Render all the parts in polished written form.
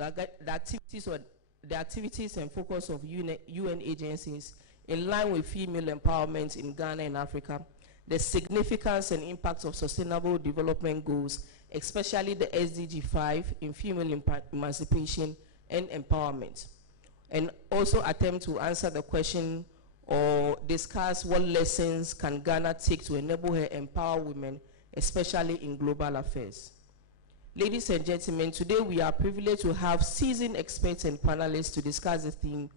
the activities and focus of UN agencies in line with female empowerment in Ghana and Africa, the significance and impact of sustainable development goals, especially the SDG 5 in female emancipation and empowerment, and also attempt to answer the question or discuss what lessons can Ghana take to enable her empower women, especially in global affairs. Ladies and gentlemen, today we are privileged to have seasoned experts and panelists to discuss the theme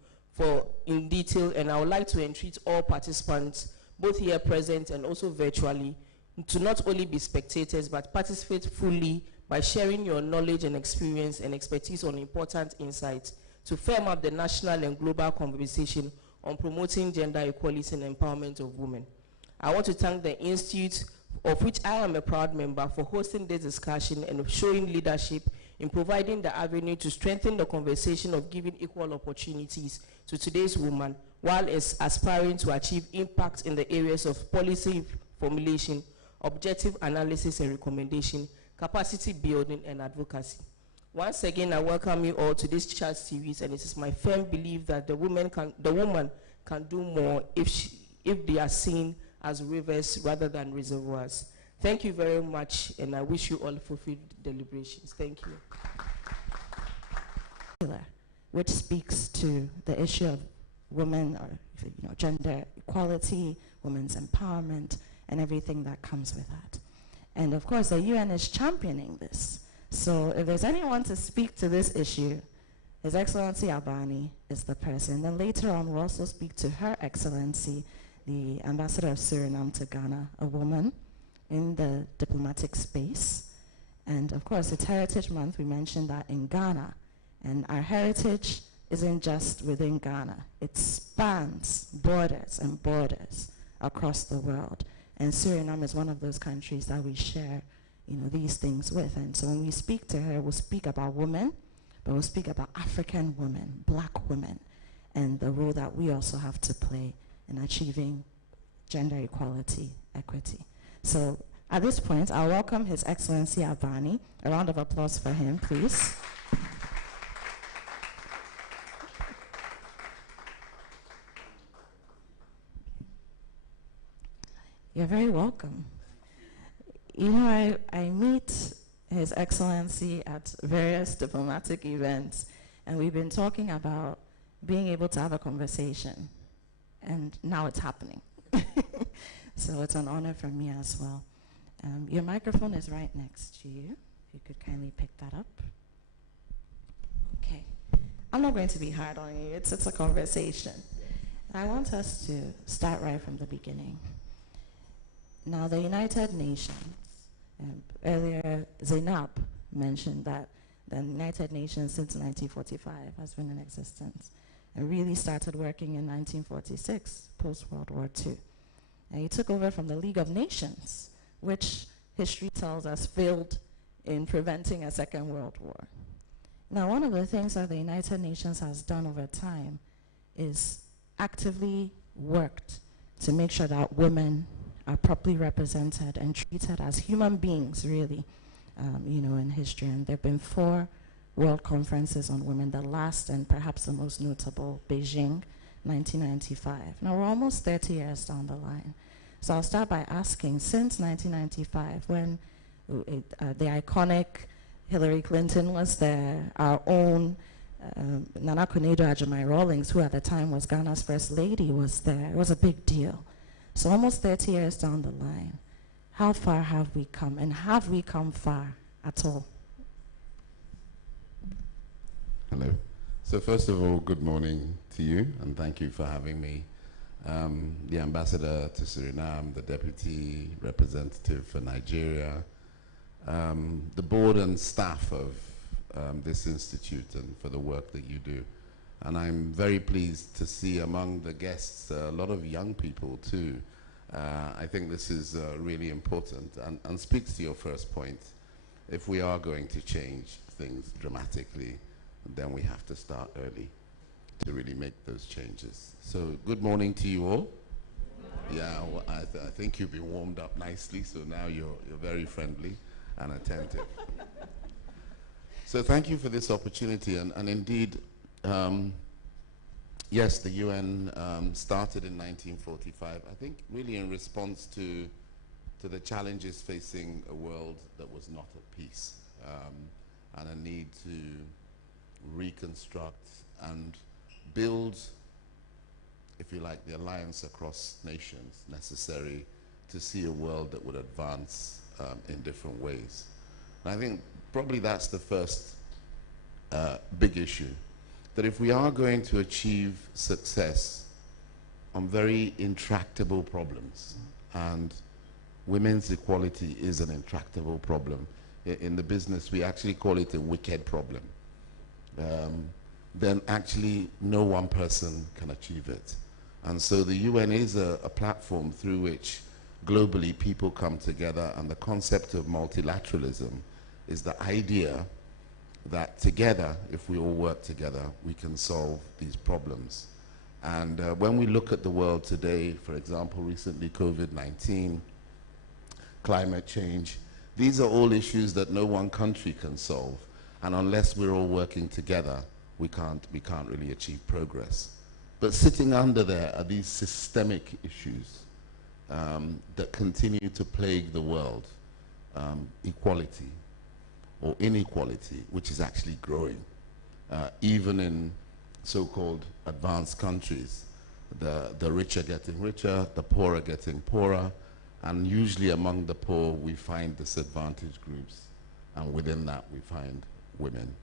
in detail, and I would like to entreat all participants, both here present and also virtually, to not only be spectators but participate fully by sharing your knowledge and experience and expertise on important insights to firm up the national and global conversation on promoting gender equality and empowerment of women. I want to thank the Institute, of which I am a proud member, for hosting this discussion and showing leadership in providing the avenue to strengthen the conversation of giving equal opportunities to today's women, while aspiring to achieve impact in the areas of policy formulation, objective analysis and recommendation, capacity building, and advocacy. Once again, I welcome you all to this chat series, and it is my firm belief that the woman can do more if they are seen as rivers rather than reservoirs. Thank you very much, and I wish you all fulfilled deliberations. Thank you. Which speaks to the issue of women, or gender equality, women's empowerment, and everything that comes with that. And of course, the UN is championing this. So if there's anyone to speak to this issue, His Excellency Abani is the person. Then later on, we'll also speak to Her Excellency, the Ambassador of Suriname to Ghana, a woman in the diplomatic space. And of course, it's Heritage Month. We mentioned that in Ghana. And our heritage isn't just within Ghana. It spans borders and borders across the world. And Suriname is one of those countries that we share these things with. And so when we speak to her, we'll speak about women, but we'll speak about African women, Black women, and the role that we also have to play in achieving gender equality, equity. So at this point, I'll welcome His Excellency Abani. A round of applause for him, please. You're very welcome. I meet His Excellency at various diplomatic events, and we've been talking about being able to have a conversation, and now it's happening. So it's an honor for me as well. Your microphone is right next to you. If you could kindly pick that up. Okay. I'm not going to be hard on you. It's a conversation. I want us to start right from the beginning. Now, the United Nations, earlier Zainab mentioned that the United Nations since 1945 has been in existence and really started working in 1946, post-World War II. And he took over from the League of Nations, which history tells us failed in preventing a Second World War. Now, one of the things that the United Nations has done over time is actively worked to make sure that women are properly represented and treated as human beings, really, in history. And there have been 4 World Conferences on Women, the last and perhaps the most notable, Beijing, 1995. Now, we're almost 30 years down the line. So I'll start by asking, since 1995, when the iconic Hillary Clinton was there, our own Nana Konado Agyemang-Rawlings, who at the time was Ghana's First Lady, was there. It was a big deal. So almost 30 years down the line, how far have we come? And have we come far at all? Hello. So first of all, good morning to you, and thank you for having me. The Ambassador to Suriname, the Deputy Representative for Nigeria, the board and staff of this institute, and for the work that you do. And I'm very pleased to see among the guests a lot of young people too. I think this is really important and speaks to your first point. If we are going to change things dramatically, then we have to start early to really make those changes. So good morning to you all. Yeah, well, I think you've been warmed up nicely, so now you're very friendly and attentive. So thank you for this opportunity, and indeed, yes, the UN started in 1945, I think really in response to the challenges facing a world that was not at peace, and a need to reconstruct and build, if you like, the alliance across nations necessary to see a world that would advance in different ways. And I think probably that's the first big issue, that if we are going to achieve success on very intractable problems, and women's equality is an intractable problem. In the business, we actually call it a wicked problem. Then actually no one person can achieve it. And so the UN is a platform through which globally people come together, and the concept of multilateralism is the idea that together, if we all work together, we can solve these problems. And when we look at the world today, for example, recently COVID-19, climate change, these are all issues that no one country can solve. And unless we're all working together, we can't really achieve progress. But sitting under there are these systemic issues that continue to plague the world. Equality or inequality, which is actually growing. Even in so-called advanced countries, the rich are getting richer, the poor are getting poorer, and usually among the poor we find disadvantaged groups, and within that we find women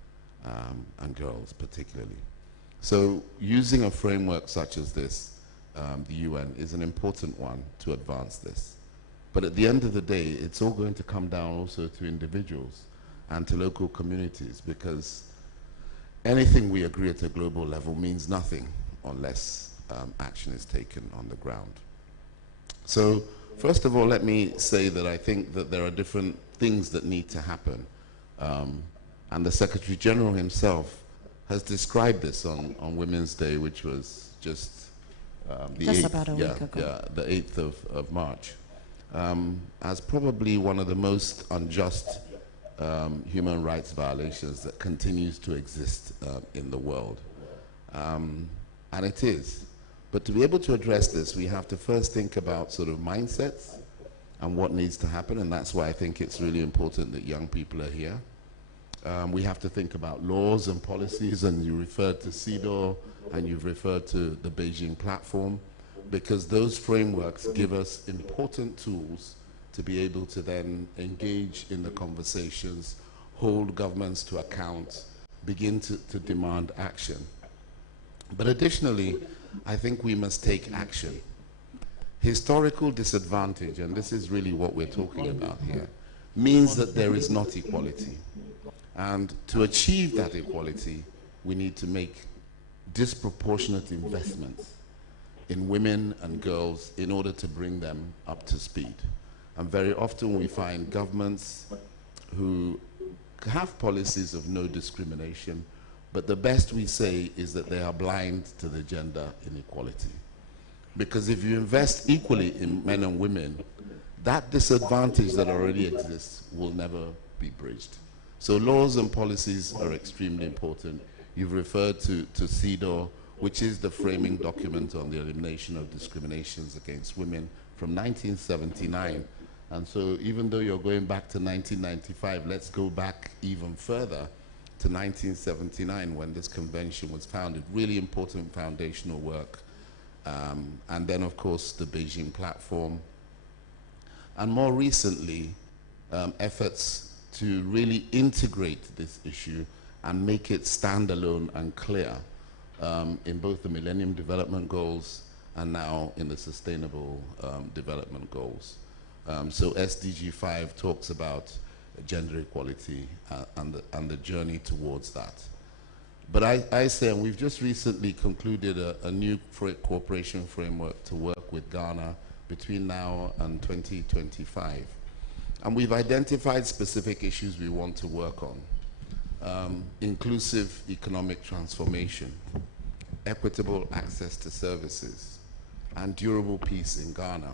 and girls particularly. So using a framework such as this, the UN, is an important one to advance this. But at the end of the day, it's all going to come down also to individuals and to local communities, because anything we agree at a global level means nothing unless action is taken on the ground. So first of all, let me say that I think that there are different things that need to happen. And the Secretary General himself has described this on Women's Day, which was just the 8th, about a week ago. Yeah, the 8th of March, as probably one of the most unjust human rights violations that continues to exist in the world. And it is. But to be able to address this, we have to first think about sort of mindsets and what needs to happen, and that's why I think it's really important that young people are here. We have to think about laws and policies, and you referred to CEDAW and you've referred to the Beijing platform, because those frameworks give us important tools to be able to then engage in the conversations, hold governments to account, begin to demand action. But additionally, I think we must take action. Historical disadvantage, and this is really what we're talking about here, means that there is not equality. And to achieve that equality, we need to make disproportionate investments in women and girls in order to bring them up to speed. And very often we find governments who have policies of no discrimination, but the best we say is that they are blind to the gender inequality. Because if you invest equally in men and women, that disadvantage that already exists will never be bridged. So laws and policies are extremely important. You've referred to CEDAW, which is the framing document on the elimination of discriminations against women from 1979. And so even though you're going back to 1995, let's go back even further to 1979 when this convention was founded. Really important foundational work. And then, of course, the Beijing platform. And more recently, efforts to really integrate this issue and make it standalone and clear in both the Millennium Development Goals and now in the Sustainable Development Goals. So SDG 5 talks about gender equality and the journey towards that. But I say, and we've just recently concluded a new cooperation framework to work with Ghana between now and 2025. And we've identified specific issues we want to work on. Inclusive economic transformation, equitable access to services, and durable peace in Ghana.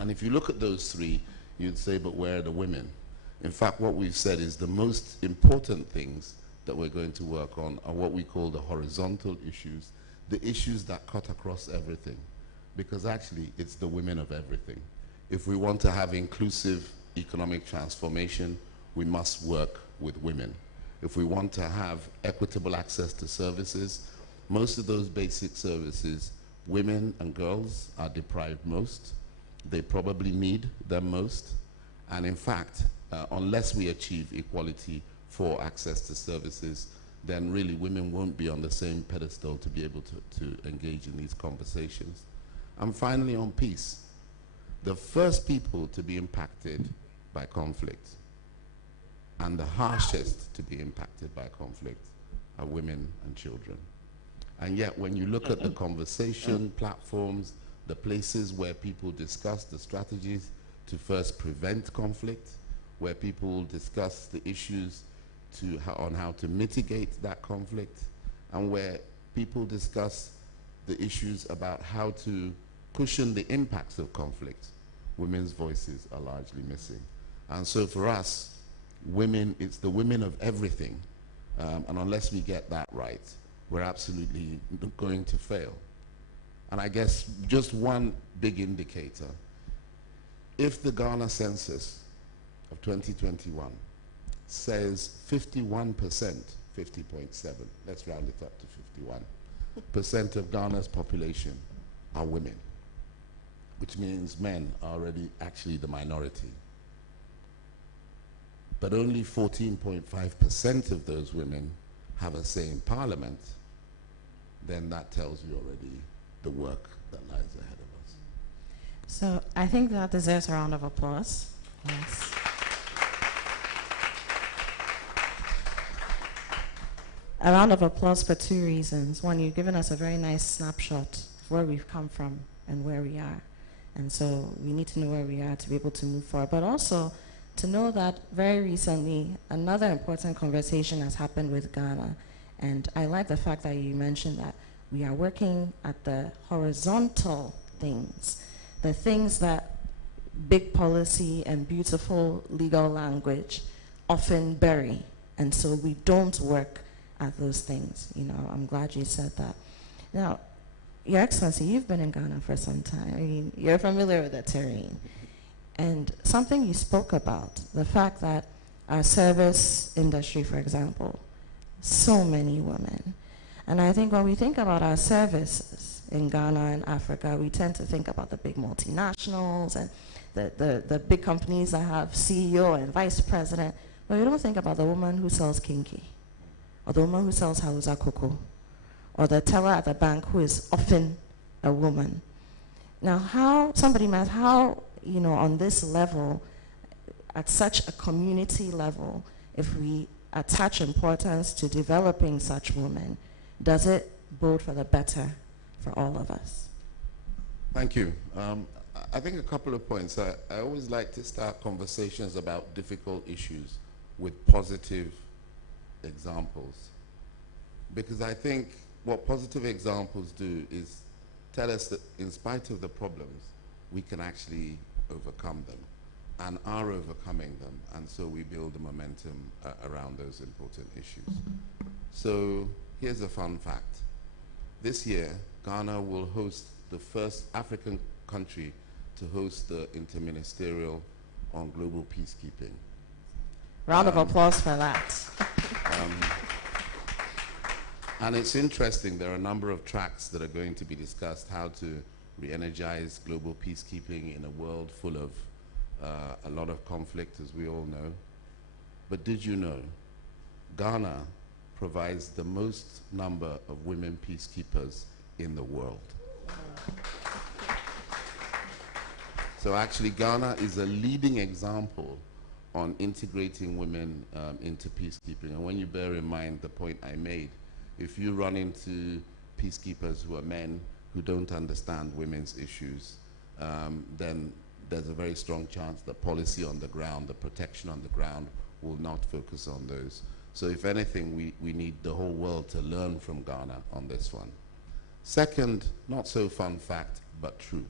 And if you look at those three, you'd say, but where are the women? In fact, what we've said is the most important things that we're going to work on are what we call the horizontal issues, the issues that cut across everything. Because actually, it's the women of everything. If we want to have inclusive economic transformation, we must work with women. If we want to have equitable access to services, most of those basic services, women and girls are deprived most. They probably need them most. And in fact, unless we achieve equality for access to services, then really women won't be on the same pedestal to be able to engage in these conversations. And finally, on peace, the first people to be impacted by conflict and the harshest to be impacted by conflict are women and children. And yet, when you look at the conversation platforms, the places where people discuss the strategies to first prevent conflict, where people discuss the issues on how to mitigate that conflict, and where people discuss the issues about how to cushion the impacts of conflict, women's voices are largely missing. And so for us, women, it's the women of everything. And unless we get that right, we're absolutely going to fail. And I guess just one big indicator, if the Ghana census of 2021 says 51%, 50.7, let's round it up to 51% of Ghana's population are women, which means men are already actually the minority. But only 14.5% of those women have a say in parliament, then that tells you already the work that lies ahead of us. So I think that deserves a round of applause. Yes. A round of applause for two reasons. One, you've given us a very nice snapshot of where we've come from and where we are. And so we need to know where we are to be able to move forward. But also to know that very recently, another important conversation has happened with Ghana. And I like the fact that you mentioned that we are working at the horizontal things, the things that big policy and beautiful legal language often bury. And so we don't work at those things. You know, I'm glad you said that. Now, Your Excellency, you've been in Ghana for some time. I mean, you're familiar with the terrain. And something you spoke about, the fact that our service industry, for example, so many women. And I think when we think about our services in Ghana and Africa, we tend to think about the big multinationals and the big companies that have CEO and vice president, but we don't think about the woman who sells kinky, or the woman who sells hausa cocoa, or the teller at the bank who is often a woman. Now, how, you know, on this level, at such a community level, if we attach importance to developing such women, does it bode for the better for all of us? Thank you. I think a couple of points. I always like to start conversations about difficult issues with positive examples, because I think what positive examples do is tell us that in spite of the problems, we can actually overcome them and are overcoming them, and so we build the momentum around those important issues. So here's a fun fact. This year, Ghana will host the first African country to host the Interministerial on Global Peacekeeping. Round of applause for that. And it's interesting, there are a number of tracks that are going to be discussed, how to re-energize global peacekeeping in a world full of a lot of conflict, as we all know. But did you know, Ghana provides the most number of women peacekeepers in the world. So actually, Ghana is a leading example on integrating women into peacekeeping. And when you bear in mind the point I made, if you run into peacekeepers who are men who don't understand women's issues, then there's a very strong chance that policy on the ground, the protection on the ground, will not focus on those. So if anything, we need the whole world to learn from Ghana on this one. Second, not so fun fact, but true.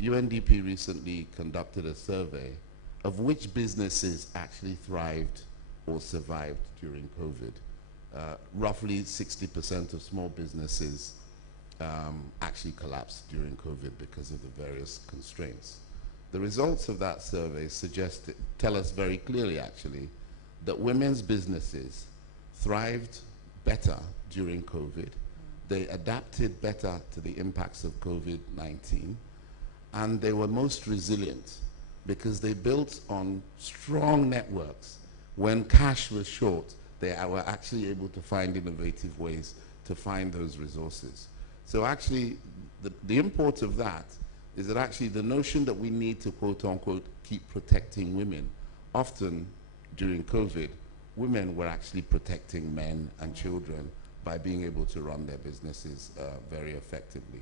UNDP recently conducted a survey of which businesses actually thrived or survived during COVID. Roughly 60% of small businesses actually collapsed during COVID because of the various constraints. The results of that survey tell us very clearly, actually, that women's businesses thrived better during COVID. They adapted better to the impacts of COVID-19, and they were most resilient because they built on strong networks. When cash was short, they were actually able to find innovative ways to find those resources. So actually, the import of that is that actually the notion that we need to, quote unquote, keep protecting women, often during COVID, women were actually protecting men and children by being able to run their businesses very effectively.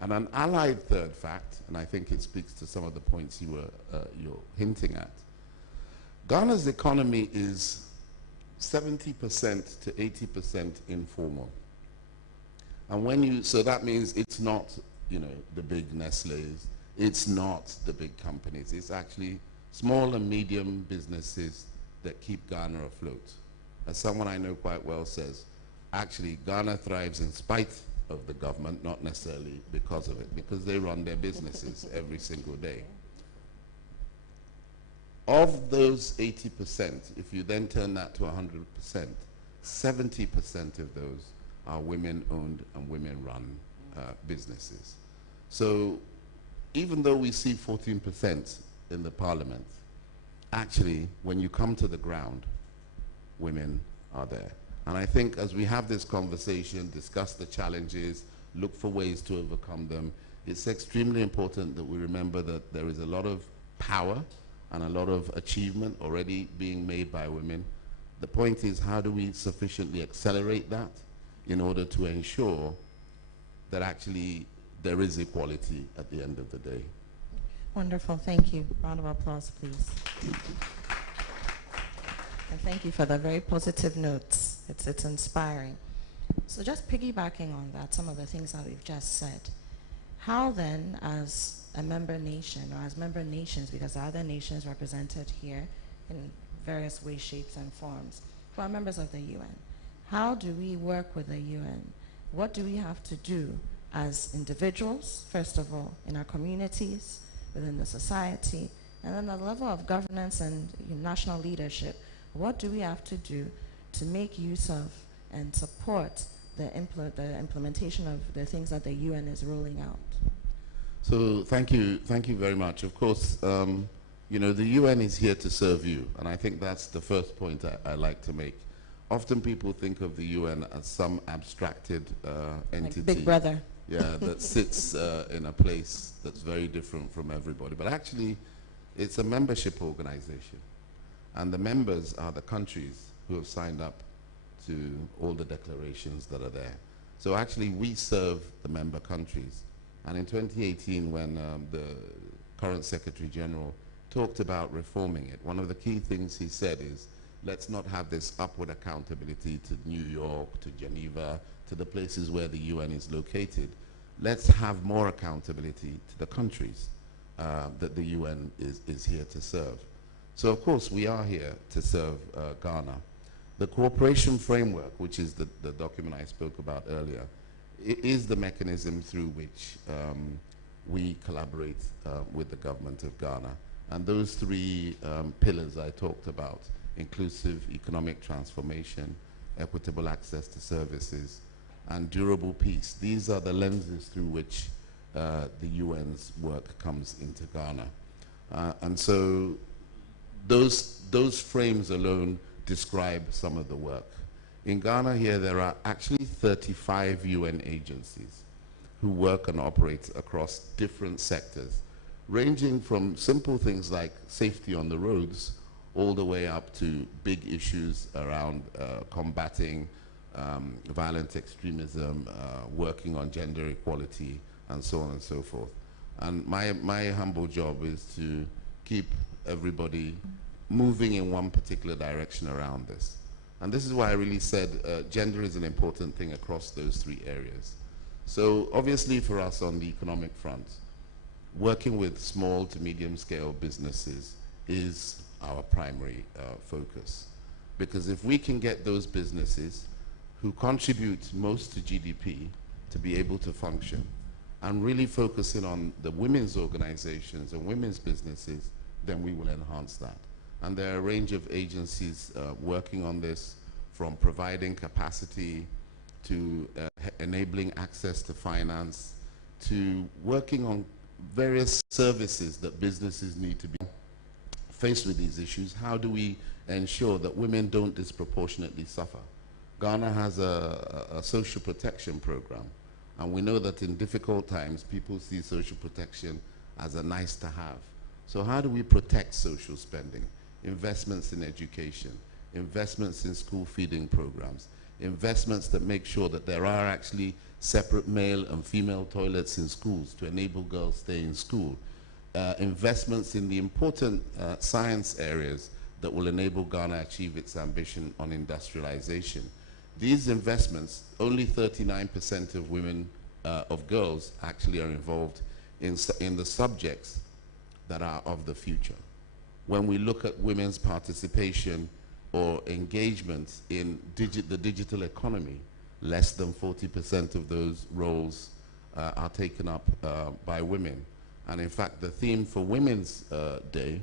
And an allied third fact, and I think it speaks to some of the points you're hinting at, Ghana's economy is 70% to 80% informal. And so that means it's not, the big Nestle's, it's not the big companies, it's actually small and medium businesses that keep Ghana afloat. As someone I know quite well says, actually Ghana thrives in spite of the government, not necessarily because of it, because they run their businesses every single day. Of those 80%, if you then turn that to 100%, 70% of those are women-owned and women-run businesses. So even though we see 14% in the parliament, actually, when you come to the ground, women are there. And I think as we have this conversation, discuss the challenges, look for ways to overcome them, it's extremely important that we remember that there is a lot of power and a lot of achievement already being made by women. The point is, how do we sufficiently accelerate that in order to ensure that actually there is equality at the end of the day? Wonderful, thank you. Round of applause, please. And thank you for the very positive notes. It's inspiring. So just piggybacking on that, some of the things that we've just said, how then, as a member nation, or as member nations, because there are other nations represented here in various ways, shapes, and forms, who are members of the UN, how do we work with the UN? What do we have to do as individuals, first of all, in our communities, within the society, and then the level of governance and national leadership? What do we have to do to make use of and support the implementation of the things that the UN is rolling out? So thank you very much. Of course, the UN is here to serve you, and I think that's the first point I like to make. Often people think of the UN as some abstracted entity. Like Big Brother. Yeah, that sits in a place that's very different from everybody. But actually, it's a membership organization. And the members are the countries who have signed up to all the declarations that are there. So actually, we serve the member countries. And in 2018, when the current Secretary General talked about reforming it, one of the key things he said is, let's not have this upward accountability to New York, to Geneva, to the places where the UN is located. Let's have more accountability to the countries that the UN is here to serve. So of course we are here to serve Ghana. The cooperation framework, which is the document I spoke about earlier, is the mechanism through which we collaborate with the government of Ghana. And those three pillars I talked about, inclusive economic transformation, equitable access to services, and durable peace. These are the lenses through which the UN's work comes into Ghana. And so those frames alone describe some of the work. In Ghana here, there are actually 35 UN agencies who work and operate across different sectors, ranging from simple things like safety on the roads all the way up to big issues around combating violent extremism, working on gender equality, and so on and so forth. And my humble job is to keep everybody moving in one particular direction around this. And this is why I really said gender is an important thing across those three areas. So obviously for us on the economic front, working with small to medium scale businesses is our primary focus. Because if we can get those businesses who contribute most to GDP to be able to function, and really focusing on the women's organizations and women's businesses, then we will enhance that. And there are a range of agencies working on this, from providing capacity to enabling access to finance, to working on various services that businesses need to be faced with these issues. How do we ensure that women don't disproportionately suffer? Ghana has a social protection program, and we know that in difficult times, people see social protection as a nice to have. So how do we protect social spending? Investments in education, investments in school feeding programs, investments that make sure that there are actually separate male and female toilets in schools to enable girls stay in school, investments in the important science areas that will enable Ghana achieve its ambition on industrialization. These investments, only 39% of women, of girls, actually are involved in the subjects that are of the future. When we look at women's participation or engagement in the digital economy, less than 40% of those roles are taken up by women. And in fact, the theme for Women's Day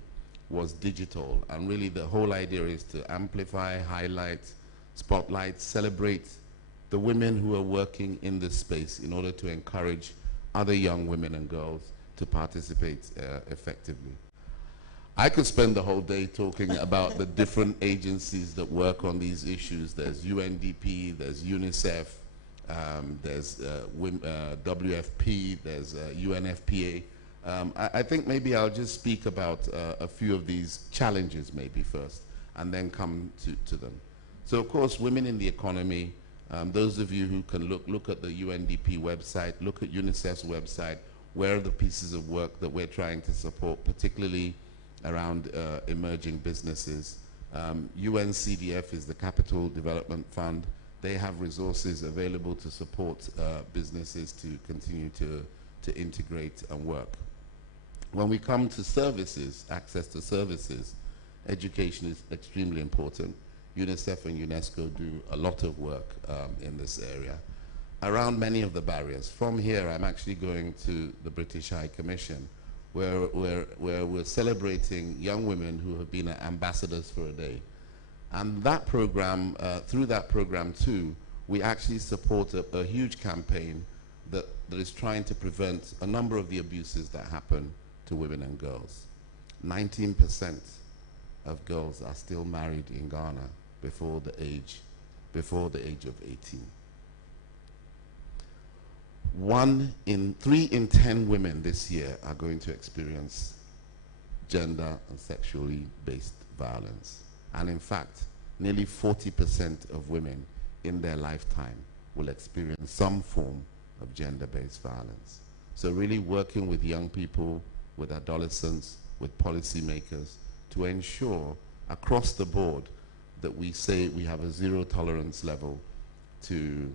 was digital. And really the whole idea is to amplify, highlight, spotlight, celebrate the women who are working in this space in order to encourage other young women and girls to participate effectively. I could spend the whole day talking about the different agencies that work on these issues. There's UNDP, there's UNICEF, there's WFP, there's UNFPA. I think maybe I'll just speak about a few of these challenges maybe first, and then come to them. So of course, women in the economy, those of you who can look at the UNDP website, look at UNICEF's website, where are the pieces of work that we're trying to support, particularly around emerging businesses. UNCDF is the Capital Development Fund. They have resources available to support businesses to continue to integrate and work. When we come to services, access to services, education is extremely important. UNICEF and UNESCO do a lot of work in this area around many of the barriers. From here, I'm actually going to the British High Commission, where we're celebrating young women who have been ambassadors for a day. And that program, through that program too, we actually support a huge campaign that is trying to prevent a number of the abuses that happen to women and girls. 19% of girls are still married in Ghana before the age of 18. 3 in 10 women this year are going to experience gender and sexually based violence. And in fact, nearly 40% of women in their lifetime will experience some form of gender-based violence. So really working with young people, with adolescents, with policymakers to ensure across the board that we say we have a zero tolerance level to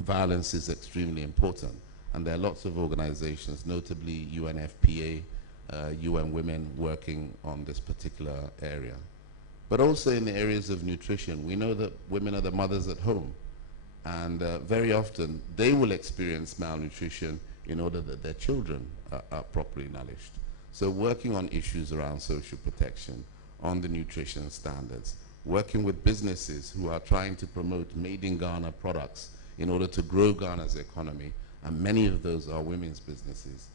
violence is extremely important. And there are lots of organizations, notably UNFPA, UN Women, working on this particular area. But also in the areas of nutrition, we know that women are the mothers at home. And very often, they will experience malnutrition in order that their children are properly nourished. So working on issues around social protection, on the nutrition standards, working with businesses who are trying to promote made in Ghana products in order to grow Ghana's economy, and many of those are women's businesses,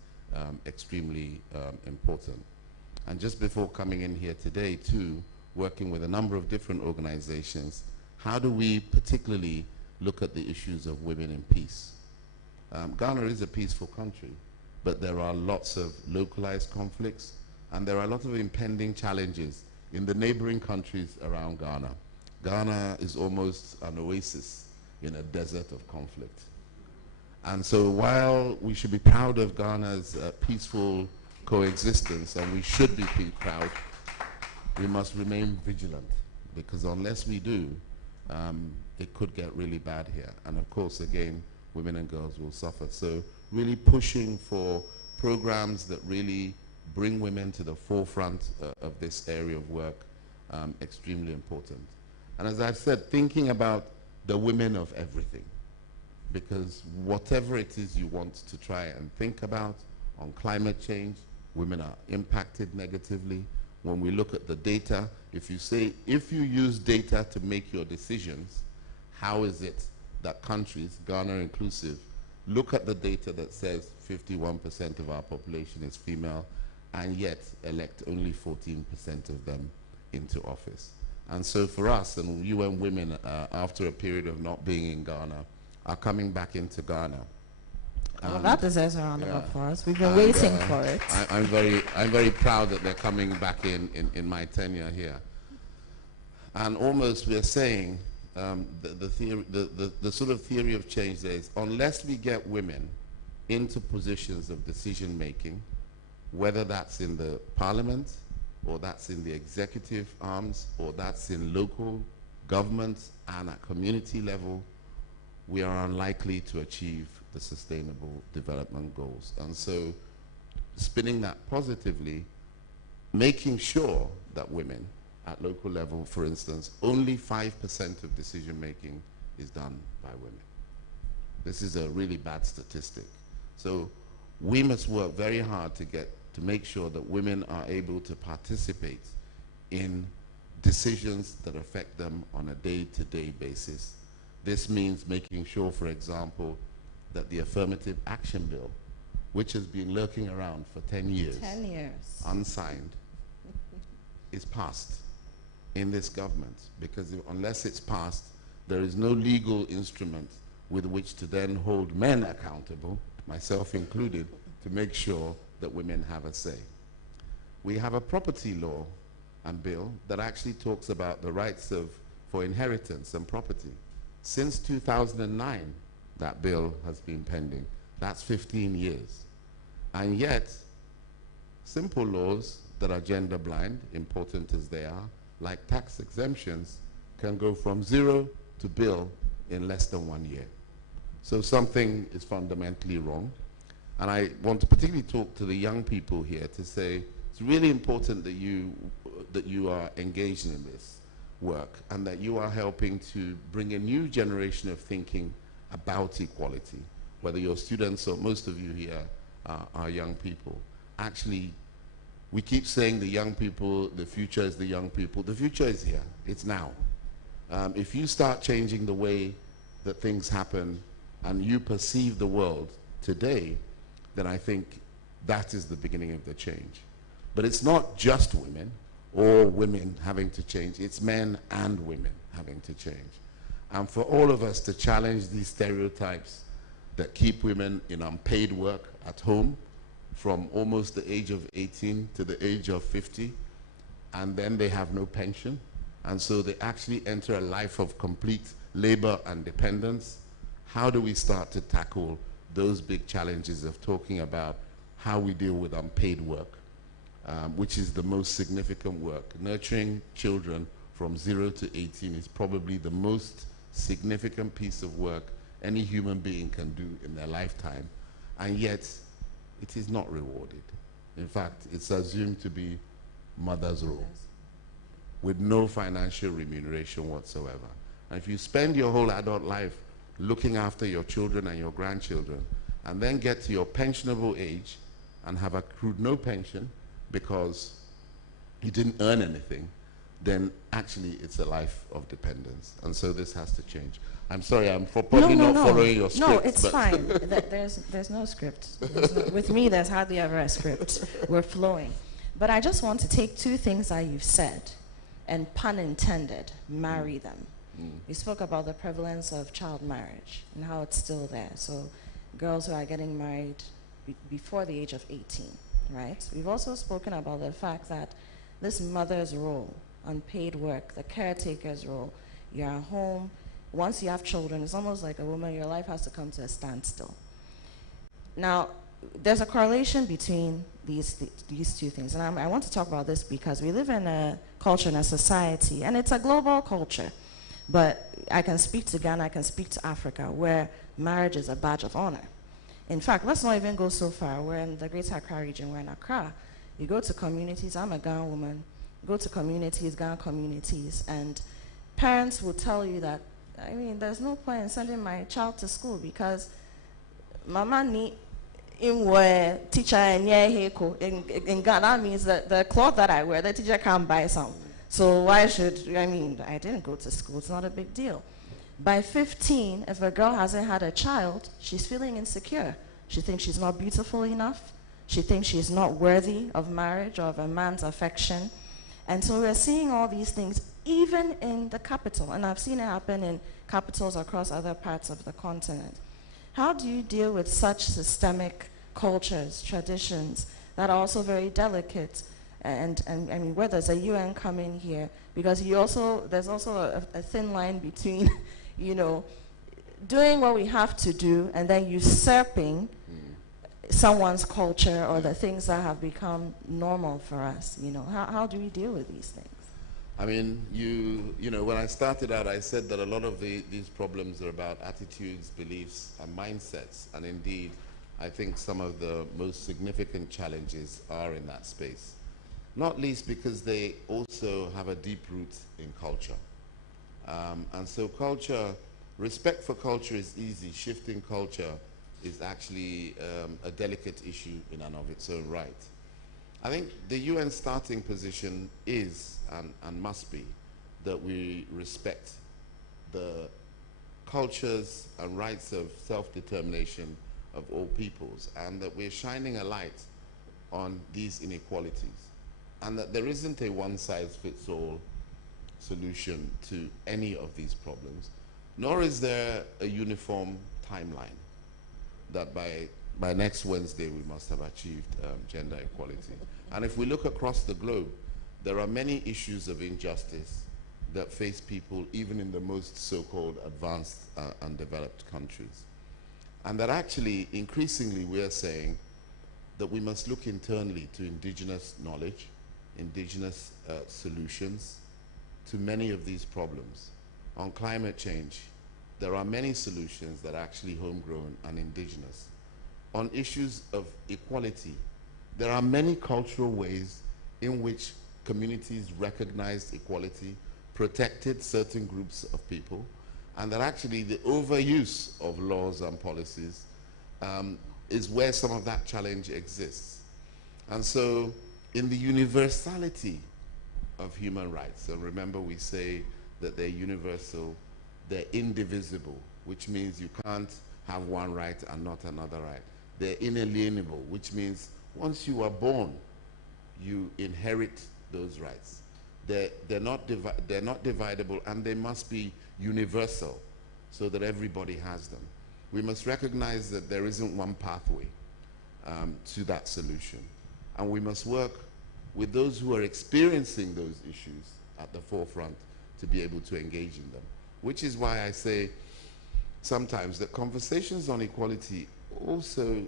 extremely important. And just before coming in here today too, working with a number of different organizations, how do we particularly look at the issues of women in peace? Ghana is a peaceful country, but there are lots of localized conflicts, and there are a lot of impending challenges in the neighboring countries around Ghana. Ghana is almost an oasis in a desert of conflict. And so while we should be proud of Ghana's peaceful coexistence, and we should be proud, we must remain vigilant, because unless we do, it could get really bad here. And of course, again, women and girls will suffer. So really pushing for programs that really bring women to the forefront of this area of work, extremely important. And as I've said, thinking about the women of everything, because whatever it is you want to try and think about on climate change, women are impacted negatively. When we look at the data, if you use data to make your decisions, how is it that countries, Ghana inclusive, look at the data that says 51% of our population is female and yet elect only 14% of them into office? And so for us, and UN Women, after a period of not being in Ghana, are coming back into Ghana. Well, that deserves a round of applause. We've been waiting for it. I'm very proud that they're coming back in my tenure here. And almost we're saying the sort of theory of change there is, unless we get women into positions of decision making, whether that's in the parliament, or that's in the executive arms, or that's in local governments and at community level, we are unlikely to achieve the Sustainable Development Goals. And so, spinning that positively, making sure that women at local level, for instance, only 5% of decision making is done by women. This is a really bad statistic. So we must work very hard to make sure that women are able to participate in decisions that affect them on a day-to-day basis. This means making sure, for example, that the Affirmative Action Bill, which has been lurking around for 10 years, unsigned, is passed in this government. Because unless it's passed, there is no legal instrument with which to then hold men accountable, myself included, to make sure that women have a say. We have a property law and bill that actually talks about the rights for inheritance and property. Since 2009, that bill has been pending. That's 15 years. And yet, simple laws that are gender blind, important as they are, like tax exemptions, can go from 0 to bill in less than 1 year. So something is fundamentally wrong. And I want to particularly talk to the young people here to say it's really important that you are engaged in this work and that you are helping to bring a new generation of thinking about equality. Whether you're students or most of you here are young people. Actually, we keep saying the young people, the future is the young people. The future is here. It's now. If you start changing the way that things happen and you perceive the world today, then I think that is the beginning of the change. But it's not just women or women having to change. It's men and women having to change. And for all of us to challenge these stereotypes that keep women in unpaid work at home from almost the age of 18 to the age of 50, and then they have no pension. And so they actually enter a life of complete labor and dependence. How do we start to tackle those big challenges of talking about how we deal with unpaid work, which is the most significant work? Nurturing children from 0 to 18 is probably the most significant piece of work any human being can do in their lifetime, and yet it is not rewarded. In fact, it's assumed to be mother's role with no financial remuneration whatsoever. And if you spend your whole adult life looking after your children and your grandchildren, and then get to your pensionable age and have accrued no pension because you didn't earn anything, then actually it's a life of dependence. And so this has to change. I'm sorry, I'm probably not following your script. No, it's fine. There's no script. With me, there's hardly ever a script. We're flowing. But I just want to take two things that you've said, and pun intended, marry them. We spoke about the prevalence of child marriage and how it's still there. So girls who are getting married before the age of 18, right? We've also spoken about the fact that this mother's role, unpaid work, the caretaker's role, you're at home. Once you have children, it's almost like a woman, your life has to come to a standstill. Now, there's a correlation between these two things. And I want to talk about this because we live in a culture, in a society, and it's a global culture. But I can speak to Ghana, I can speak to Africa, where marriage is a badge of honor. In fact, let's not even go so far. We're in the Greater Accra region, we're in Accra. You go to communities, I'm a Ghana woman, go to communities, Ghana communities, and parents will tell you that, I mean, there's no point in sending my child to school because mama need in where teacher in Ghana, that means that the cloth that I wear, the teacher can't buy some. So why should, I mean, I didn't go to school, it's not a big deal. By 15, if a girl hasn't had a child, she's feeling insecure. She thinks she's not beautiful enough. She thinks she's not worthy of marriage or of a man's affection. And so we're seeing all these things even in the capital, and I've seen it happen in capitals across other parts of the continent. How do you deal with such systemic cultures, traditions that are also very delicate? And I mean, where does the UN come in here? Because there's also a thin line between, you know, doing what we have to do and then usurping someone's culture or the things that have become normal for us. You know, how do we deal with these things? I mean, you know, when I started out, I said that a lot of these problems are about attitudes, beliefs, and mindsets. And indeed, I think some of the most significant challenges are in that space. Not least because they also have a deep root in culture. And so culture, respect for culture is easy. Shifting culture is actually a delicate issue in and of its own right. I think the UN starting position is and must be that we respect the cultures and rights of self-determination of all peoples, and that we're shining a light on these inequalities, and that there isn't a one-size-fits-all solution to any of these problems, nor is there a uniform timeline that by next Wednesday we must have achieved gender equality. And if we look across the globe, there are many issues of injustice that face people even in the most so-called advanced and developed countries. And that actually, increasingly, we are saying that we must look internally to indigenous knowledge, indigenous solutions to many of these problems. On climate change, there are many solutions that are actually homegrown and indigenous. On issues of equality, there are many cultural ways in which communities recognized equality, protected certain groups of people, and that actually the overuse of laws and policies is where some of that challenge exists. And so in the universality of human rights, and remember we say that they're universal, they're indivisible, which means you can't have one right and not another right. They're inalienable, which means once you are born, you inherit those rights. They're not dividable, and they must be universal so that everybody has them. We must recognize that there isn't one pathway to that solution. And we must work with those who are experiencing those issues at the forefront to be able to engage in them. Which is why I say sometimes that conversations on equality also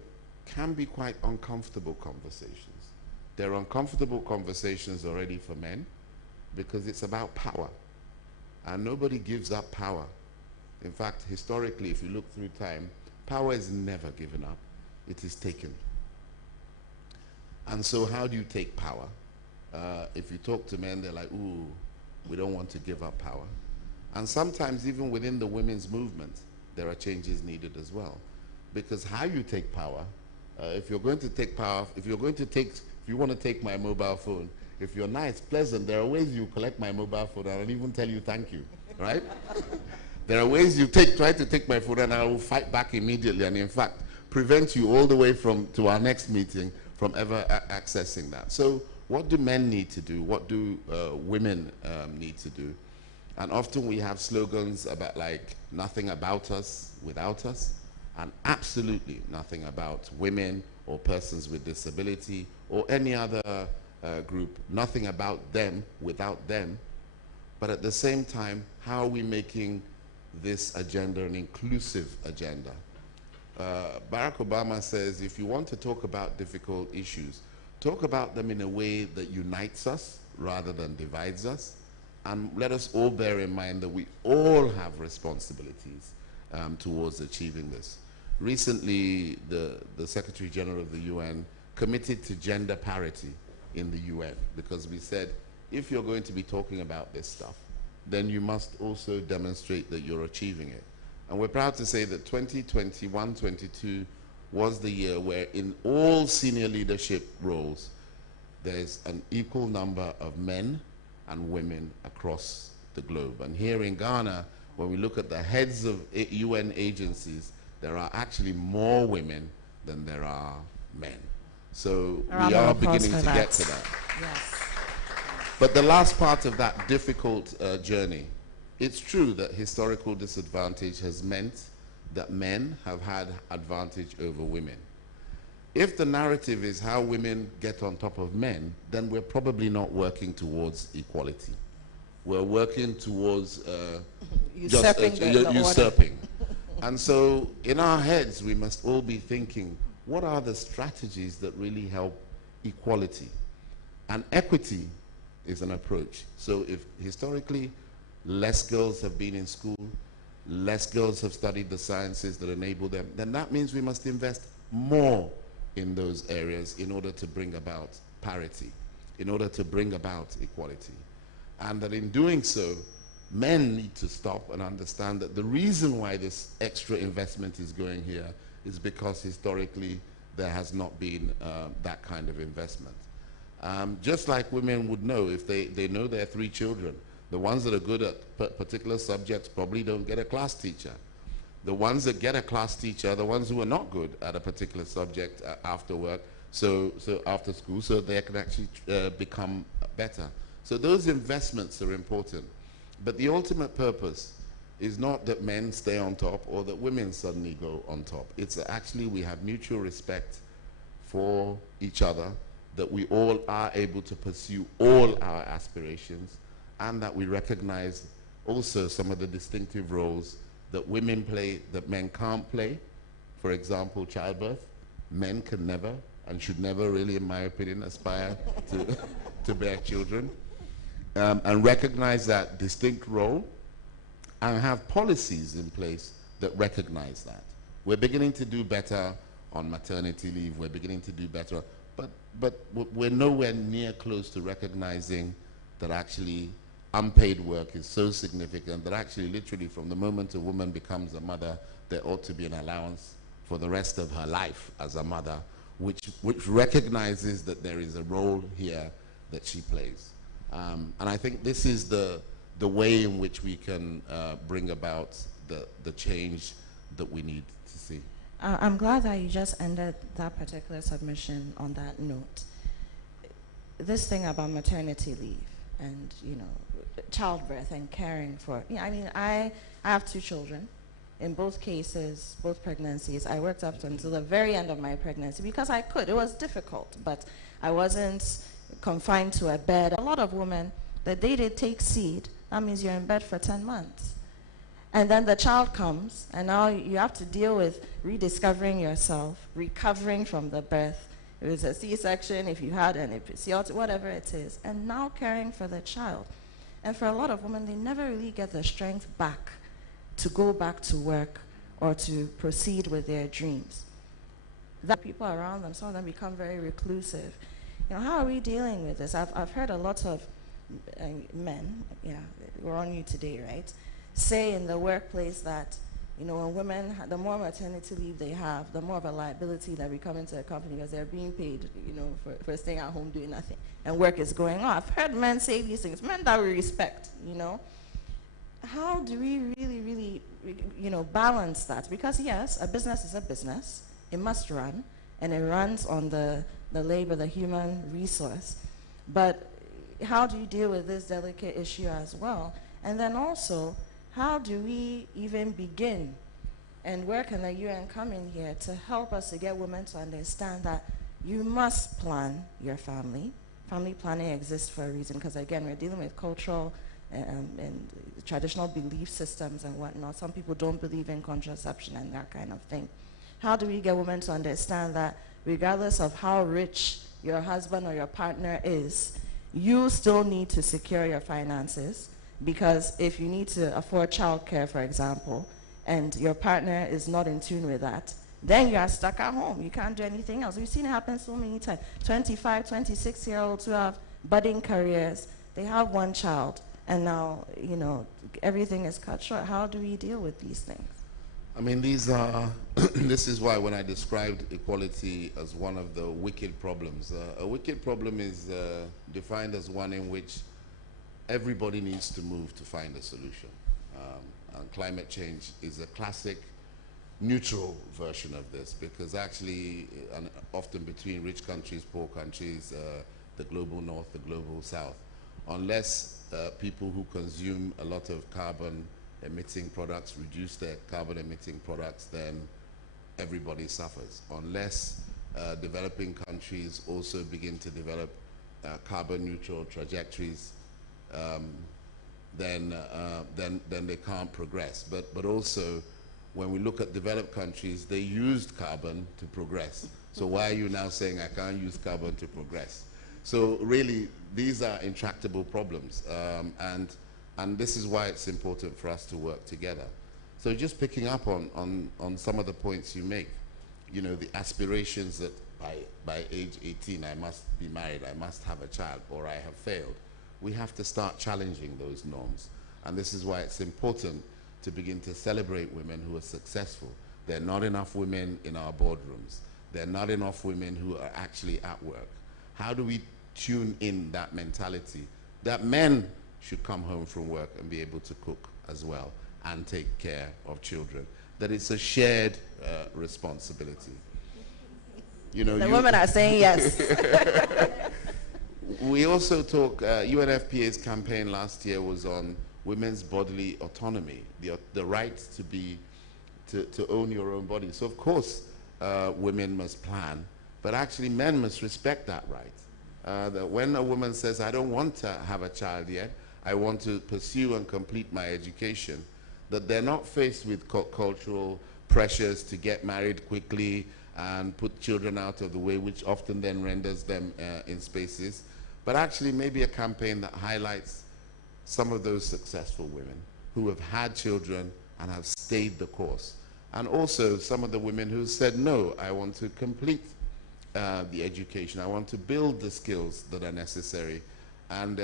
can be quite uncomfortable conversations. They're uncomfortable conversations already for men because it's about power. And nobody gives up power. In fact, historically, if you look through time, power is never given up. It is taken. And so how do you take power? If you talk to men, they're like, ooh, we don't want to give up power. And sometimes even within the women's movement, there are changes needed as well. Because how you take power, if you're going to take power, if you want to take my mobile phone, if you're nice, pleasant, there are ways you collect my mobile phone and I'll even tell you thank you, right? There are ways you try to take my phone and I will fight back immediately, and in fact, prevent you all the way to our next meeting from ever accessing that. So what do men need to do? What do women need to do? And often we have slogans about like nothing about us without us, and absolutely nothing about women or persons with disability or any other group, nothing about them without them. But at the same time, how are we making this agenda an inclusive agenda? Barack Obama says, if you want to talk about difficult issues, talk about them in a way that unites us rather than divides us. And let us all bear in mind that we all have responsibilities towards achieving this. Recently, the Secretary General of the UN committed to gender parity in the UN, because we said, if you're going to be talking about this stuff, then you must also demonstrate that you're achieving it. And we're proud to say that 2021-22 was the year where in all senior leadership roles, there's an equal number of men and women across the globe. And here in Ghana, when we look at the heads of UN agencies, there are actually more women than there are men. So we are beginning to get to that. Yes. But the last part of that difficult journey, it's true that historical disadvantage has meant that men have had advantage over women. If the narrative is how women get on top of men, then we're probably not working towards equality. We're working towards usurping. And so in our heads, we must all be thinking, what are the strategies that really help equality? And equity is an approach. So if historically less girls have been in school, less girls have studied the sciences that enable them, then that means we must invest more in those areas in order to bring about parity, in order to bring about equality. And that in doing so, men need to stop and understand that the reason why this extra investment is going here is because historically there has not been that kind of investment. Just like women would know, if they know their 3 children, the ones that are good at particular subjects probably don't get a class teacher. The ones that get a class teacher are the ones who are not good at a particular subject after work, so after school, so they can actually become better. So those investments are important. But the ultimate purpose is not that men stay on top or that women suddenly go on top. It's that actually we have mutual respect for each other, that we all are able to pursue all our aspirations, and that we recognize also some of the distinctive roles that women play that men can't play. For example, childbirth. Men can never and should never really, in my opinion, aspire to bear children. And recognize that distinct role and have policies in place that recognize that. We're beginning to do better on maternity leave. We're beginning to do better, but we're nowhere near close to recognizing that actually unpaid work is so significant that actually literally from the moment a woman becomes a mother, there ought to be an allowance for the rest of her life as a mother, which recognizes that there is a role here that she plays. And I think this is the way in which we can bring about the change that we need to see. I'm glad that you just ended that particular submission on that note. This thing about maternity leave and, you know, childbirth and caring for, I mean, I have 2 children. In both cases, both pregnancies, I worked up until the very end of my pregnancy because I could. It was difficult, but I wasn't confined to a bed. A lot of women, the day they take seed, that means you're in bed for 10 months. And then the child comes, and now you have to deal with rediscovering yourself, recovering from the birth. It was a C-section, if you had an episiotomy, whatever it is, and now caring for the child. And for a lot of women, they never really get the strength back to go back to work or to proceed with their dreams. That people around them, some of them become very reclusive. You know, how are we dealing with this? I've heard a lot of men, we're on you today, right, say in the workplace that, you know, when women, the more maternity leave they have, the more of a liability that we come into a company because they're being paid, you know, for staying at home doing nothing, and work is going on. I've heard men say these things, men that we respect, you know. How do we really, you know, balance that? Because yes, a business is a business. It must run, and it runs on the labor, the human resource. But how do you deal with this delicate issue as well? And then also, how do we even begin? And where can the UN come in here to help us to get women to understand that you must plan your family. Family planning exists for a reason, because again, we're dealing with cultural and traditional belief systems and whatnot. Some people don't believe in contraception and that kind of thing. How do we get women to understand that regardless of how rich your husband or your partner is, you still need to secure your finances? Because if you need to afford childcare, for example, and your partner is not in tune with that, then you are stuck at home. You can't do anything else. We've seen it happen so many times. 25, 26-year-olds who have budding careers, they have one child, and now, you know, everything is cut short. How do we deal with these things? I mean, these are, this is why when I described equality as one of the wicked problems, a wicked problem is defined as one in which everybody needs to move to find a solution. And climate change is a classic neutral version of this, because actually, and often between rich countries, poor countries, the global north, the global south, unless people who consume a lot of carbon emitting products reduce their carbon emitting products, then everybody suffers. Unless developing countries also begin to develop carbon neutral trajectories, then they can't progress. But also, when we look at developed countries, they used carbon to progress. So why are you now saying I can't use carbon to progress? So really, these are intractable problems, and this is why it's important for us to work together. So just picking up on some of the points you make, you know, the aspirations that by age 18 I must be married, I must have a child, or I have failed. We have to start challenging those norms. And this is why it's important to begin to celebrate women who are successful. There are not enough women in our boardrooms. There are not enough women who are actually at work. How do we tune in that mentality that men should come home from work and be able to cook as well and take care of children? That it's a shared responsibility. You know, The women are saying yes. We also talk, UNFPA's campaign last year was on women's bodily autonomy, the right to own your own body. So of course, women must plan, but actually men must respect that right. That when a woman says, I don't want to have a child yet, I want to pursue and complete my education, that they're not faced with cultural pressures to get married quickly and put children out of the way, which often then renders them in spaces. But actually maybe a campaign that highlights some of those successful women who have had children and have stayed the course. And also some of the women who said, no, I want to complete the education. I want to build the skills that are necessary. And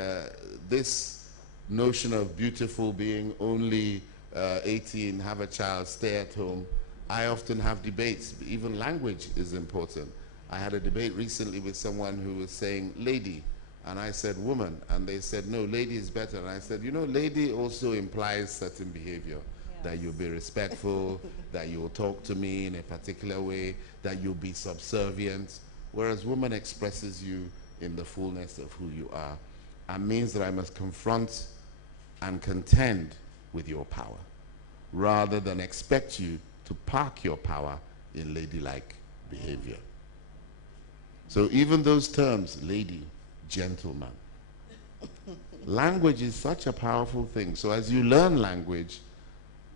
this notion of beautiful being only 18, have a child, stay at home, I often have debates. Even language is important. I had a debate recently with someone who was saying lady, and I said woman, and they said no, lady is better. And I said, you know, lady also implies certain behavior. Yes. That you'll be respectful, that you'll talk to me in a particular way, that you'll be subservient, whereas woman expresses you in the fullness of who you are, and means that I must confront and contend with your power, rather than expect you to park your power in ladylike behavior. So even those terms, lady, gentleman, language is such a powerful thing. So as you learn language,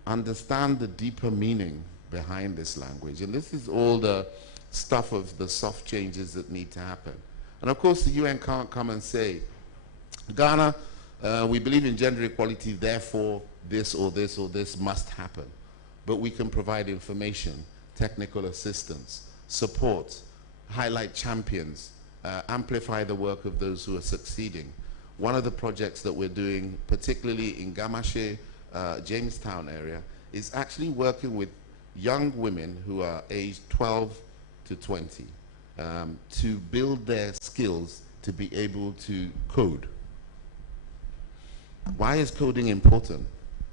understand the deeper meaning behind this language. And this is all the stuff of the soft changes that need to happen. And of course the UN can't come and say, Ghana, we believe in gender equality, therefore this or this or this must happen. But we can provide information, technical assistance, support, highlight champions, amplify the work of those who are succeeding. One of the projects that we're doing, particularly in Gamashe, Jamestown area, is actually working with young women who are aged 12 to 20 to build their skills to be able to code. Why is coding important?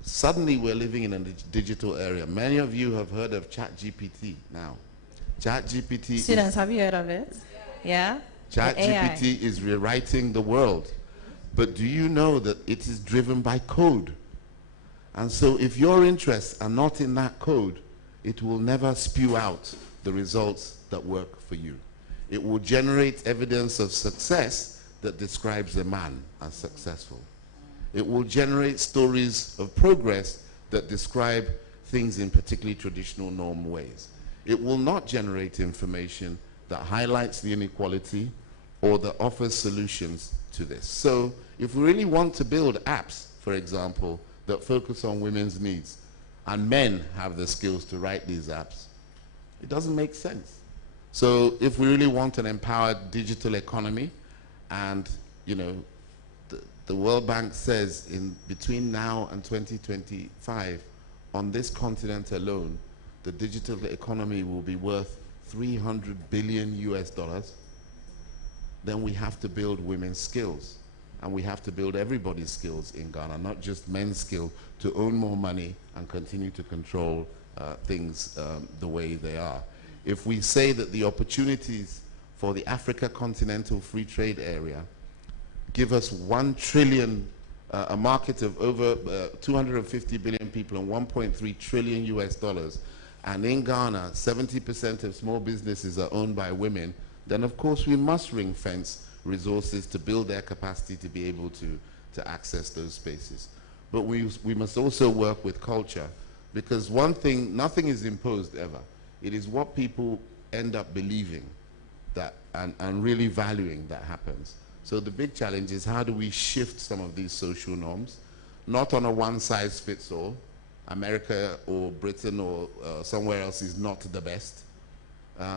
Suddenly we're living in a digital area. Many of you have heard of ChatGPT now. ChatGPT. Students, have you heard of it? Yeah? ChatGPT is rewriting the world. But do you know that it is driven by code? And so if your interests are not in that code, it will never spew out the results that work for you. It will generate evidence of success that describes a man as successful. It will generate stories of progress that describe things in particularly traditional norm ways. It will not generate information that highlights the inequality or that offers solutions to this. So if we really want to build apps, for example, that focus on women's needs, and men have the skills to write these apps, It doesn't make sense. So if we really want an empowered digital economy, and the World Bank says in between now and 2025, on this continent alone, the digital economy will be worth 300 billion US dollars, then we have to build women's skills. And we have to build everybody's skills in Ghana, not just men's skill, to own more money and continue to control things the way they are. If we say that the opportunities for the Africa Continental Free Trade Area give us 1 trillion, a market of over 250 billion people and 1.3 trillion US dollars, and in Ghana, 70% of small businesses are owned by women, then of course we must ring fence resources to build their capacity to be able to access those spaces. But we must also work with culture, because one thing, nothing is imposed ever. It is what people end up believing that and really valuing that happens. So the big challenge is, how do we shift some of these social norms, not on a one-size-fits-all. America or Britain or somewhere else is not the best,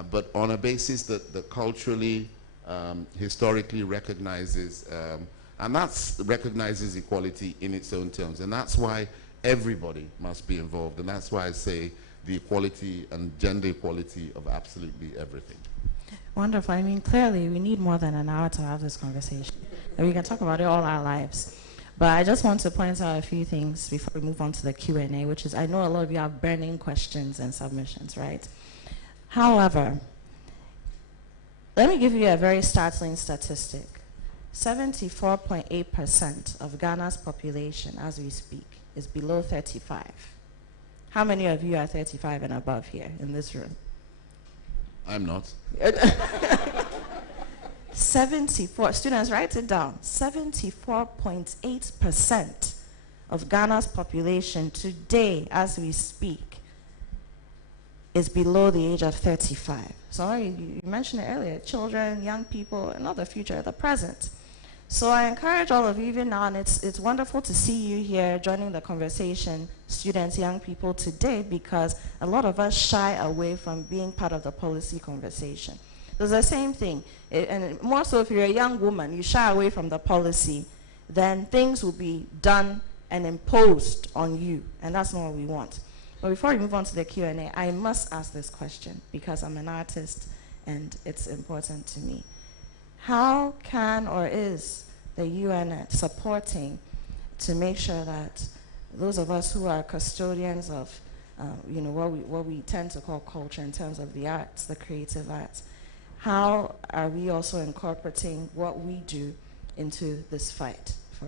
but on a basis that culturally, historically recognizes, and that's recognizes equality in its own terms. And that's why everybody must be involved. And that's why I say the equality and gender equality of absolutely everything. Wonderful. I mean, clearly, we need more than an hour to have this conversation. And we can talk about it all our lives. But I just want to point out a few things before we move on to the Q&A, which is, I know a lot of you have burning questions and submissions, right? However, let me give you a very startling statistic. 74.8% of Ghana's population, as we speak, is below 35. How many of you are 35 and above here in this room? I'm not. 74, students, write it down. 74.8% of Ghana's population today, as we speak, is below the age of 35. So you mentioned it earlier, children, young people, and not the future, the present. So I encourage all of you, even now, and it's wonderful to see you here joining the conversation, students, young people, today, because a lot of us shy away from being part of the policy conversation. It's the same thing, and more so if you're a young woman, you shy away from the policy, then things will be done and imposed on you, and that's not what we want. But before we move on to the Q&A, I must ask this question because I'm an artist and it's important to me. How can or is the UN supporting to make sure that those of us who are custodians of what we tend to call culture in terms of the arts, the creative arts, how are we also incorporating what we do into this fight for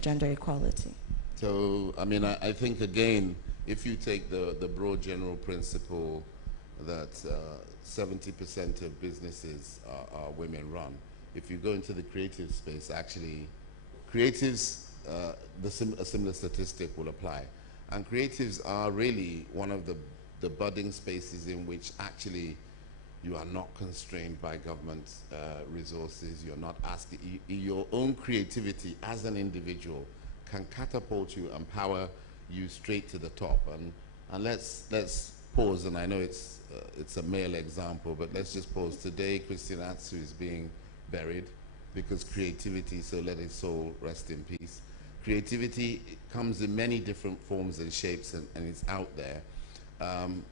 gender equality? So, I mean, I think, again, if you take the broad general principle that 70% of businesses are women run, if you go into the creative space, actually, creatives, a similar statistic will apply. And creatives are really one of the budding spaces in which actually you are not constrained by government resources. You're not asked. Your own creativity as an individual can catapult you and power you straight to the top. And let's pause. And I know it's a male example, but let's just pause. Today, Christian Atsu is being buried because creativity. So let his soul rest in peace. Creativity comes in many different forms and shapes, and it's out there.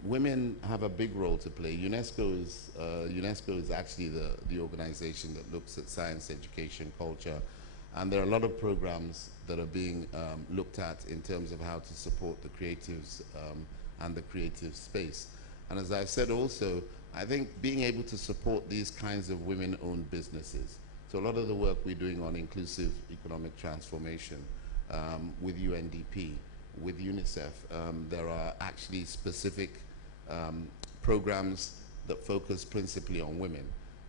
Women have a big role to play. UNESCO is actually the organization that looks at science, education, culture, and there are a lot of programs that are being looked at in terms of how to support the creatives and the creative space. And as I've said also, I think being able to support these kinds of women-owned businesses. So a lot of the work we're doing on inclusive economic transformation with UNDP, with UNICEF, there are actually specific programs that focus principally on women.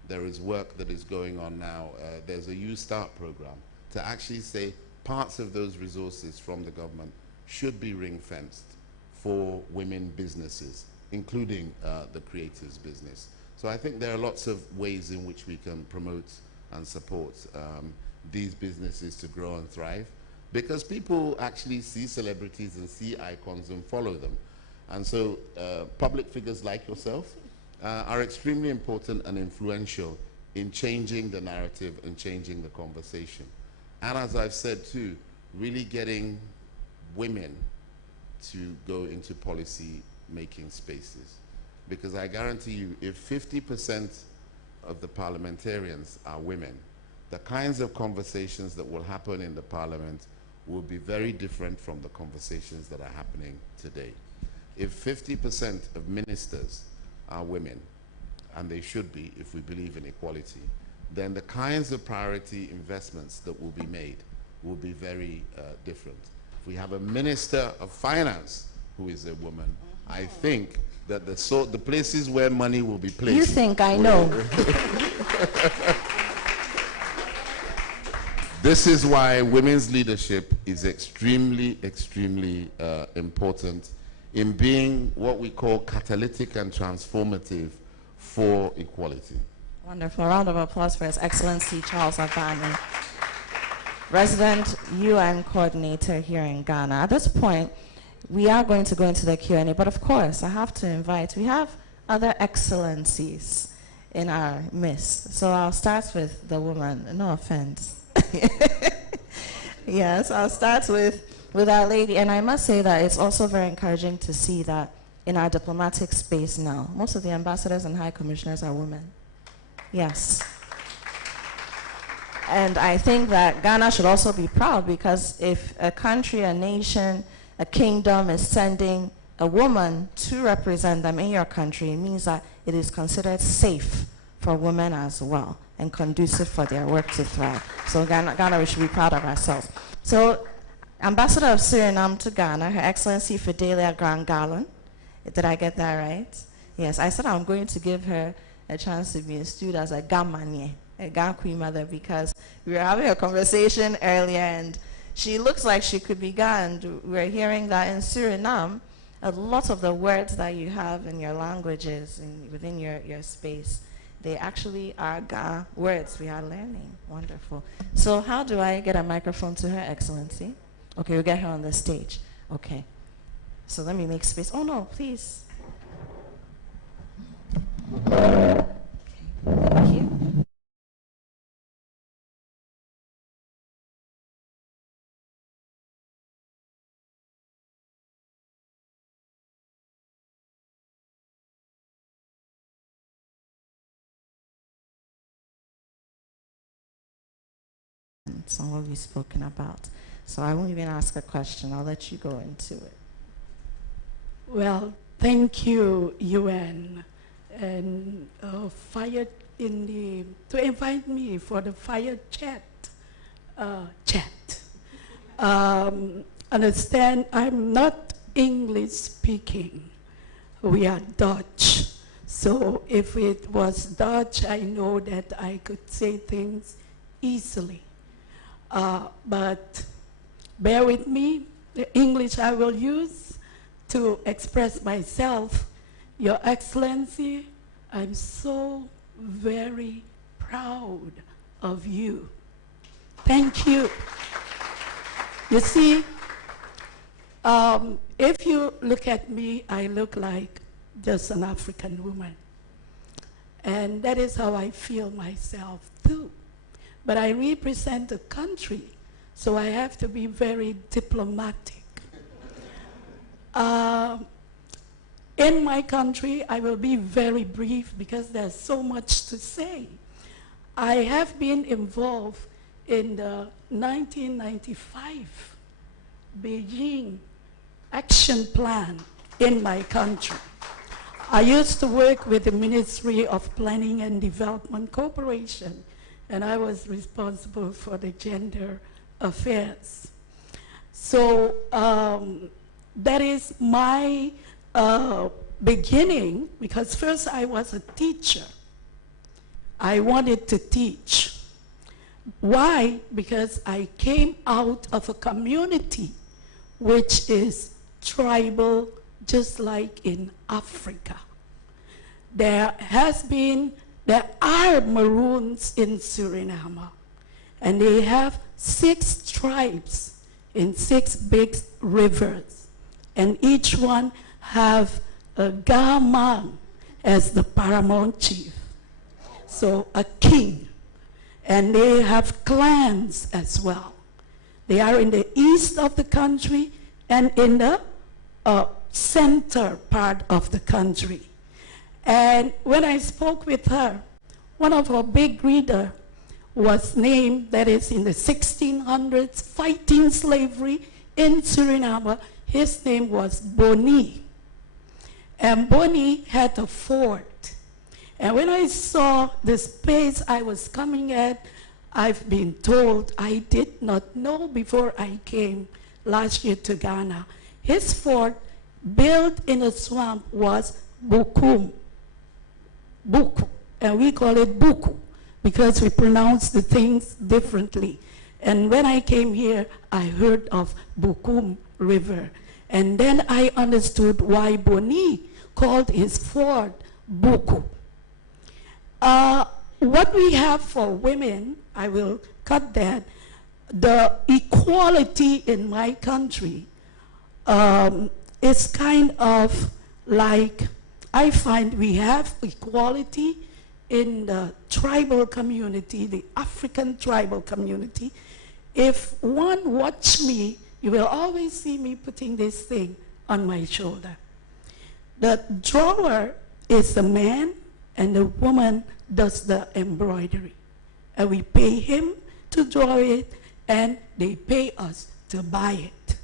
There is work that is going on now. There's a You Start program to actually say parts of those resources from the government should be ring-fenced for women businesses, including the creatives business. So I think there are lots of ways in which we can promote and support these businesses to grow and thrive, because people actually see celebrities and see icons and follow them. And so public figures like yourself are extremely important and influential in changing the narrative and changing the conversation. And as I've said too, really getting women to go into policy making spaces. Because I guarantee you, if 50% of the parliamentarians are women, the kinds of conversations that will happen in the parliament will be very different from the conversations that are happening today. If 50% of ministers are women, and they should be if we believe in equality, then the kinds of priority investments that will be made will be very different. If we have a minister of finance who is a woman, I think that the places where money will be placed. You think I know. This is why women's leadership is extremely, extremely important in being what we call catalytic and transformative for equality. Wonderful. A round of applause for His Excellency Charles Abani, Resident UN Coordinator here in Ghana. At this point, we are going to go into the Q&A, but of course, I have to invite, we have other excellencies in our midst. So I'll start with the woman, no offense. Yes, I'll start with our lady, and I must say that it's also very encouraging to see that in our diplomatic space now, most of the ambassadors and high commissioners are women. Yes. And I think that Ghana should also be proud, because if a country, a nation, a kingdom is sending a woman to represent them in your country, it means that it is considered safe for women as well and conducive for their work to thrive. So Ghana, we should be proud of ourselves. So Ambassador of Suriname to Ghana, Her Excellency Fidelia Grant-Garland. Did I get that right? Yes, I said I'm going to give her a chance to be installed as a Gamanye, a Ga Queen Mother, because we were having a conversation earlier and she looks like she could be Ga, and we're hearing that in Suriname, a lot of the words that you have in your languages and within your space, they actually are Ga words we are learning. Wonderful. So how do I get a microphone to Her Excellency? Okay, we'll get her on the stage. Okay. So let me make space. Oh no, please. Okay, thank you. On what we've spoken about. So I won't even ask a question. I'll let you go into it. Well, thank you, UN, and to invite me for the fire chat. Understand, I'm not English speaking. We are Dutch. So if it was Dutch, I know that I could say things easily. But bear with me, the English I will use to express myself. Your Excellency, I'm so very proud of you. Thank you. You see, if you look at me, I look like just an African woman. And that is how I feel myself too. But I represent a country, so I have to be very diplomatic. In my country, I will be very brief because there's so much to say. I have been involved in the 1995 Beijing Action Plan in my country. I used to work with the Ministry of Planning and Development Corporation, and I was responsible for the gender affairs. So that is my beginning, because first I was a teacher. I wanted to teach. Why? Because I came out of a community which is tribal, just like in Africa. There are Maroons in Suriname, and they have 6 tribes in 6 big rivers, and each one have a Gaman as the paramount chief. So a king. And they have clans as well. They are in the east of the country and in the center part of the country. And when I spoke with her, one of her big readers was named, that is in the 1600s, fighting slavery in Suriname. His name was Boni. And Boni had a fort. And when I saw the space I was coming at, I've been told, I did not know before I came last year to Ghana. His fort, built in a swamp, was Bugum. Buku. And we call it Buku because we pronounce the things differently. And when I came here, I heard of Bugum River. And then I understood why Boni called his fort Buku. What we have for women, I will cut that, the equality in my country is kind of like, I find we have equality in the tribal community, the African tribal community. If one watch me, you will always see me putting this thing on my shoulder. The drawer is the man, and the woman does the embroidery. And we pay him to draw it, and they pay us to buy it.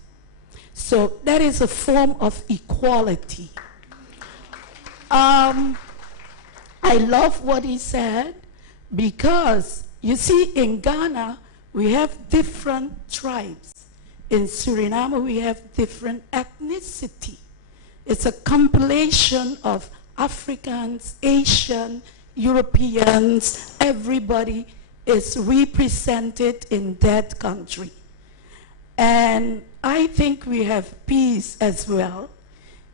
So that is a form of equality. I love what he said, because you see, in Ghana, we have different tribes. In Suriname, we have different ethnicity. It's a compilation of Africans, Asian, Europeans, everybody is represented in that country. And I think we have peace as well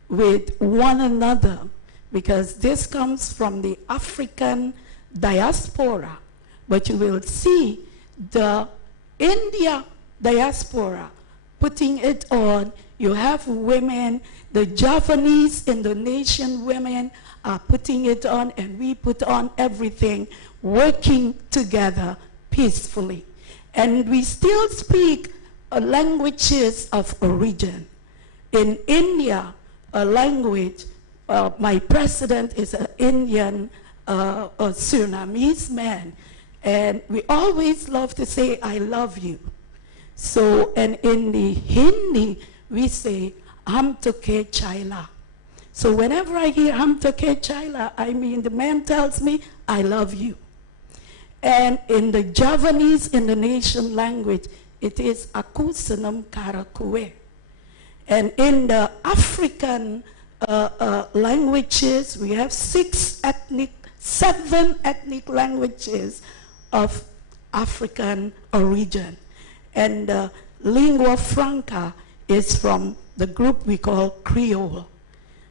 with one another, because this comes from the African diaspora. But you will see the India diaspora putting it on. You have women, the Javanese Indonesian women are putting it on, and we put on everything, working together peacefully. And we still speak languages of origin. In India, a language, my president is an Indian, a Surinamese man, and we always love to say, I love you. So, and in the Hindi, we say, Hum toke chaila. So whenever I hear Hum toke chaila, I mean the man tells me, I love you. And in the Javanese Indonesian language, it is Aku senam kara kue. And in the African languages, we have 7 ethnic languages of African origin. And lingua franca is from the group we call Creole.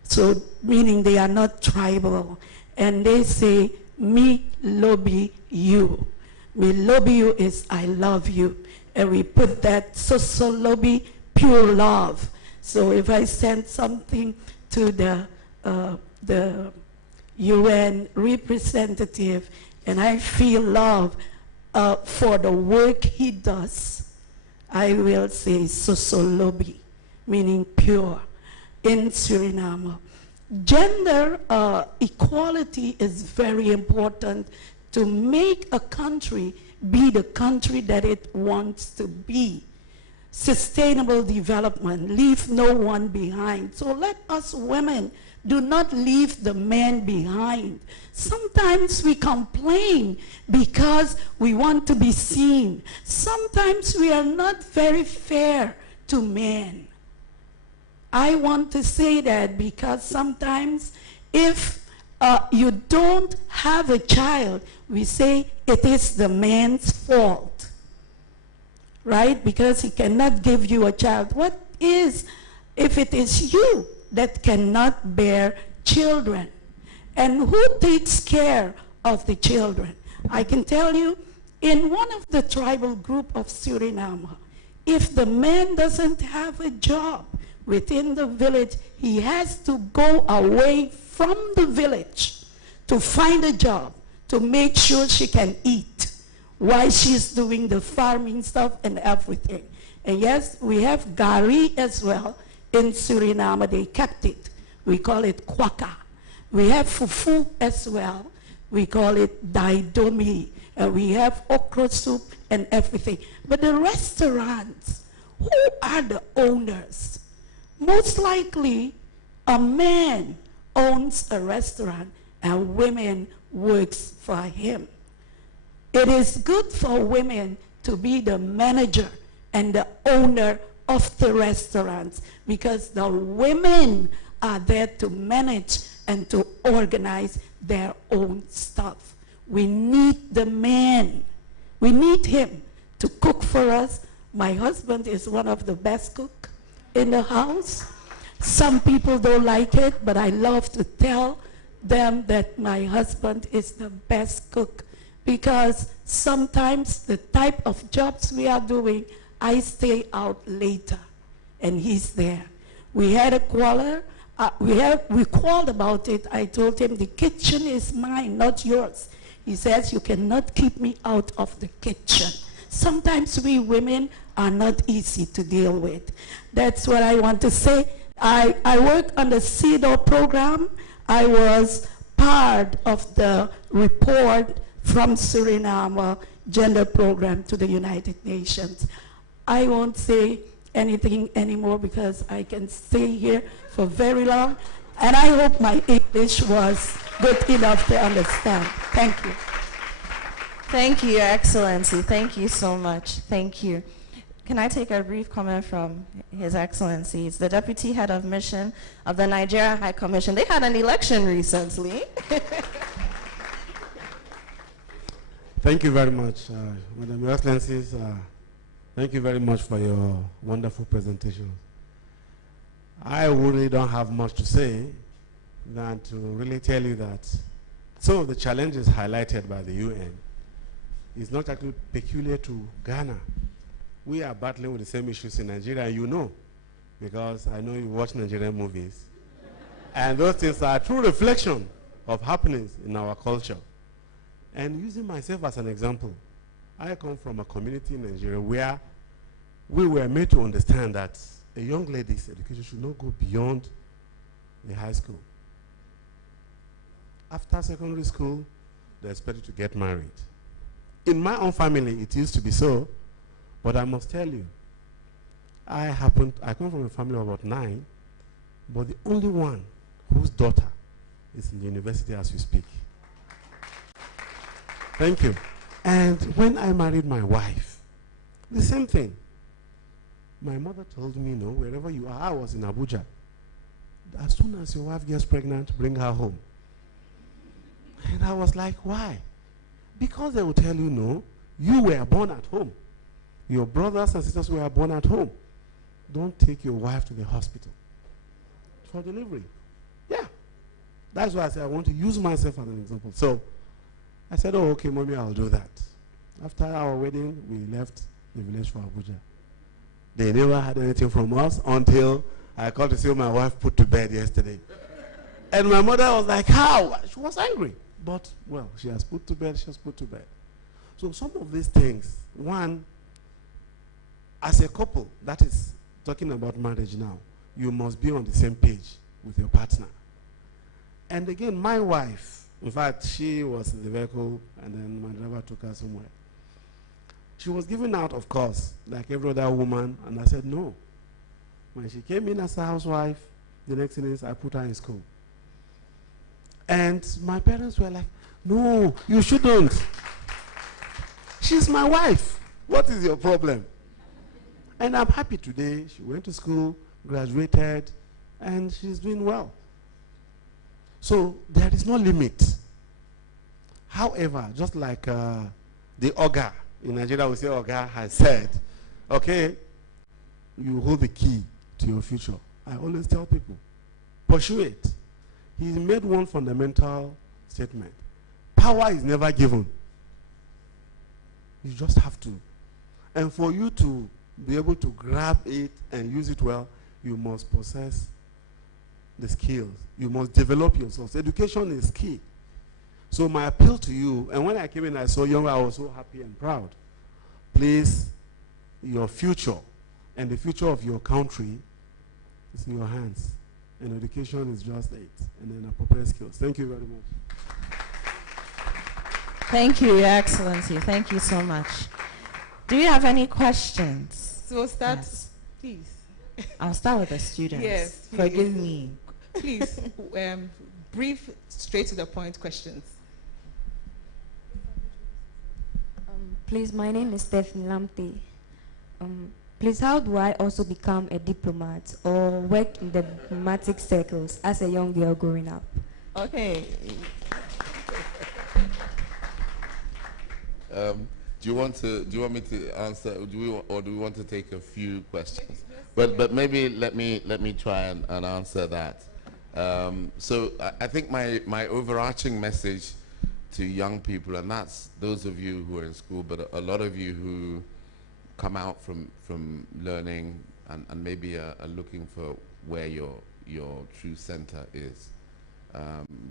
So meaning they are not tribal. And they say, me lobby you. Me lobby you is I love you. And we put that so lobby, pure love. So if I send something to the UN representative and I feel love for the work he does, I will say sosolobi, meaning pure, in Suriname. Gender equality is very important to make a country be the country that it wants to be. Sustainable development, leave no one behind. So let us women do not leave the man behind. Sometimes we complain because we want to be seen. Sometimes we are not very fair to men. I want to say that because sometimes if you don't have a child, we say it is the man's fault, right? Because he cannot give you a child. What is if it is you that cannot bear children? And who takes care of the children? I can tell you, in one of the tribal group of Suriname, if the man doesn't have a job, within the village, he has to go away from the village to find a job to make sure she can eat while she's doing the farming stuff and everything. And yes, we have gari as well in Suriname. They kept it. We call it kwaka. We have fufu as well. We call it daidomi. We have okra soup and everything. But the restaurants, who are the owners? Most likely, a man owns a restaurant and women works for him. It is good for women to be the manager and the owner of the restaurants because the women are there to manage and to organize their own stuff. We need the man. We need him to cook for us. My husband is one of the best cooks in the house. Some people don't like it, but I love to tell them that my husband is the best cook because sometimes the type of jobs we are doing, I stay out later and he's there. We had a quarrel. We quarreled about it. I told him the kitchen is mine, not yours. He says, you cannot keep me out of the kitchen. Sometimes we women are not easy to deal with. That's what I want to say. I work on the CEDAW program. I was part of the report from Suriname gender program to the United Nations. I won't say anything anymore because I can stay here for very long. And I hope my English was good enough to understand. Thank you. Thank you, Your Excellency. Thank you so much. Thank you. Can I take a brief comment from His Excellency? It's the Deputy Head of Mission of the Nigeria High Commission. They had an election recently. Thank you very much, Madam Your Excellencies. Thank you very much for your wonderful presentation. I really don't have much to say than to really tell you that some of the challenges highlighted by the UN is not actually peculiar to Ghana. We are battling with the same issues in Nigeria, and you know, because I know you watch Nigerian movies. And those things are a true reflection of happenings in our culture. And using myself as an example, I come from a community in Nigeria where we were made to understand that a young lady's education should not go beyond the high school. After secondary school, they're expected to get married. In my own family, it used to be so, but I must tell you, I come from a family of about 9, but the only one whose daughter is in the university as we speak. Thank you. And when I married my wife, the same thing. My mother told me, no, wherever you are, I was in Abuja. As soon as your wife gets pregnant, bring her home. And I was like, why? Because they will tell you, no, you were born at home. Your brothers and sisters were born at home. Don't take your wife to the hospital for delivery. Yeah. That's why I said I want to use myself as an example. So I said, oh, okay, mommy, I'll do that. After our wedding, we left the village for Abuja. They never had anything from us until I called to see my wife put to bed yesterday. And my mother was like, how? She was angry. But, well, she has put to bed, she has put to bed. So some of these things, one, as a couple, that is talking about marriage now, you must be on the same page with your partner. And again, my wife, in fact, she was in the vehicle and then my driver took her somewhere. She was given out, of course, like every other woman, and I said no. When she came in as a housewife, the next thing is I put her in school. And my parents were like, no, you shouldn't. She's my wife. What is your problem? And I'm happy today. She went to school, graduated, and she's doing well. So there is no limit. However, just like the Oga, in Nigeria we say Oga has said, okay, you hold the key to your future. I always tell people, pursue it. He made one fundamental statement. Power is never given. You just have to. And for you to be able to grab it and use it well, you must possess the skills. You must develop yourself. Education is key. So my appeal to you, and when I came in, I saw young, I was so happy and proud. Please, your future and the future of your country is in your hands. And education is just it. And then appropriate skills. Thank you very much. Thank you, Your Excellency. Thank you so much. Do you have any questions? So start, Yes. please. I'll start with the students. Yes, please. Forgive me. Please, brief, straight to the point questions. Please, my name is Stephanie Lamte. Please, how do I also become a diplomat or work in the diplomatic circles as a young girl growing up? Okay. Do you want me to answer? Do we want to take a few questions? But maybe let me try and answer that. So I think my overarching message to young people, and that's those of you who are in school, but a lot of you who come out from learning and maybe are looking for where your true center is.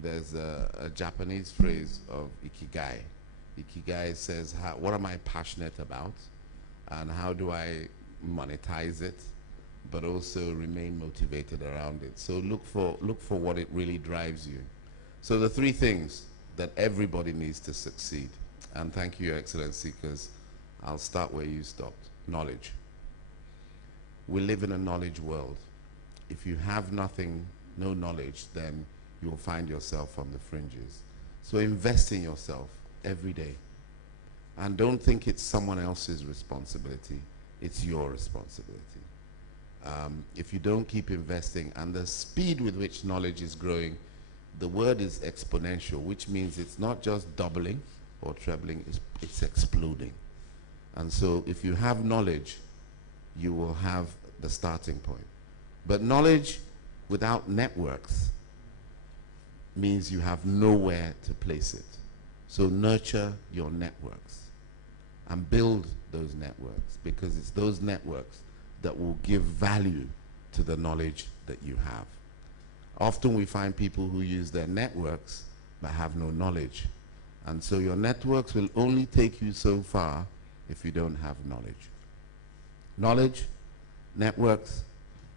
There's a Japanese phrase of ikigai. Ikigai says, what am I passionate about, and how do I monetize it, but also remain motivated around it. So look for what it really drives you. So the three things that everybody needs to succeed, and thank you, Your Excellency, because I'll start where you stopped. Knowledge. We live in a knowledge world. If you have nothing, no knowledge, then you'll find yourself on the fringes. So invest in yourself every day. And don't think it's someone else's responsibility. It's your responsibility. If you don't keep investing, and the speed with which knowledge is growing, the word is exponential, which means it's not just doubling or trebling, it's exploding. And so if you have knowledge, you will have the starting point. But knowledge without networks means you have nowhere to place it. So nurture your networks and build those networks, because it's those networks that will give value to the knowledge that you have. Often we find people who use their networks but have no knowledge. And so your networks will only take you so far if you don't have knowledge. Knowledge, networks,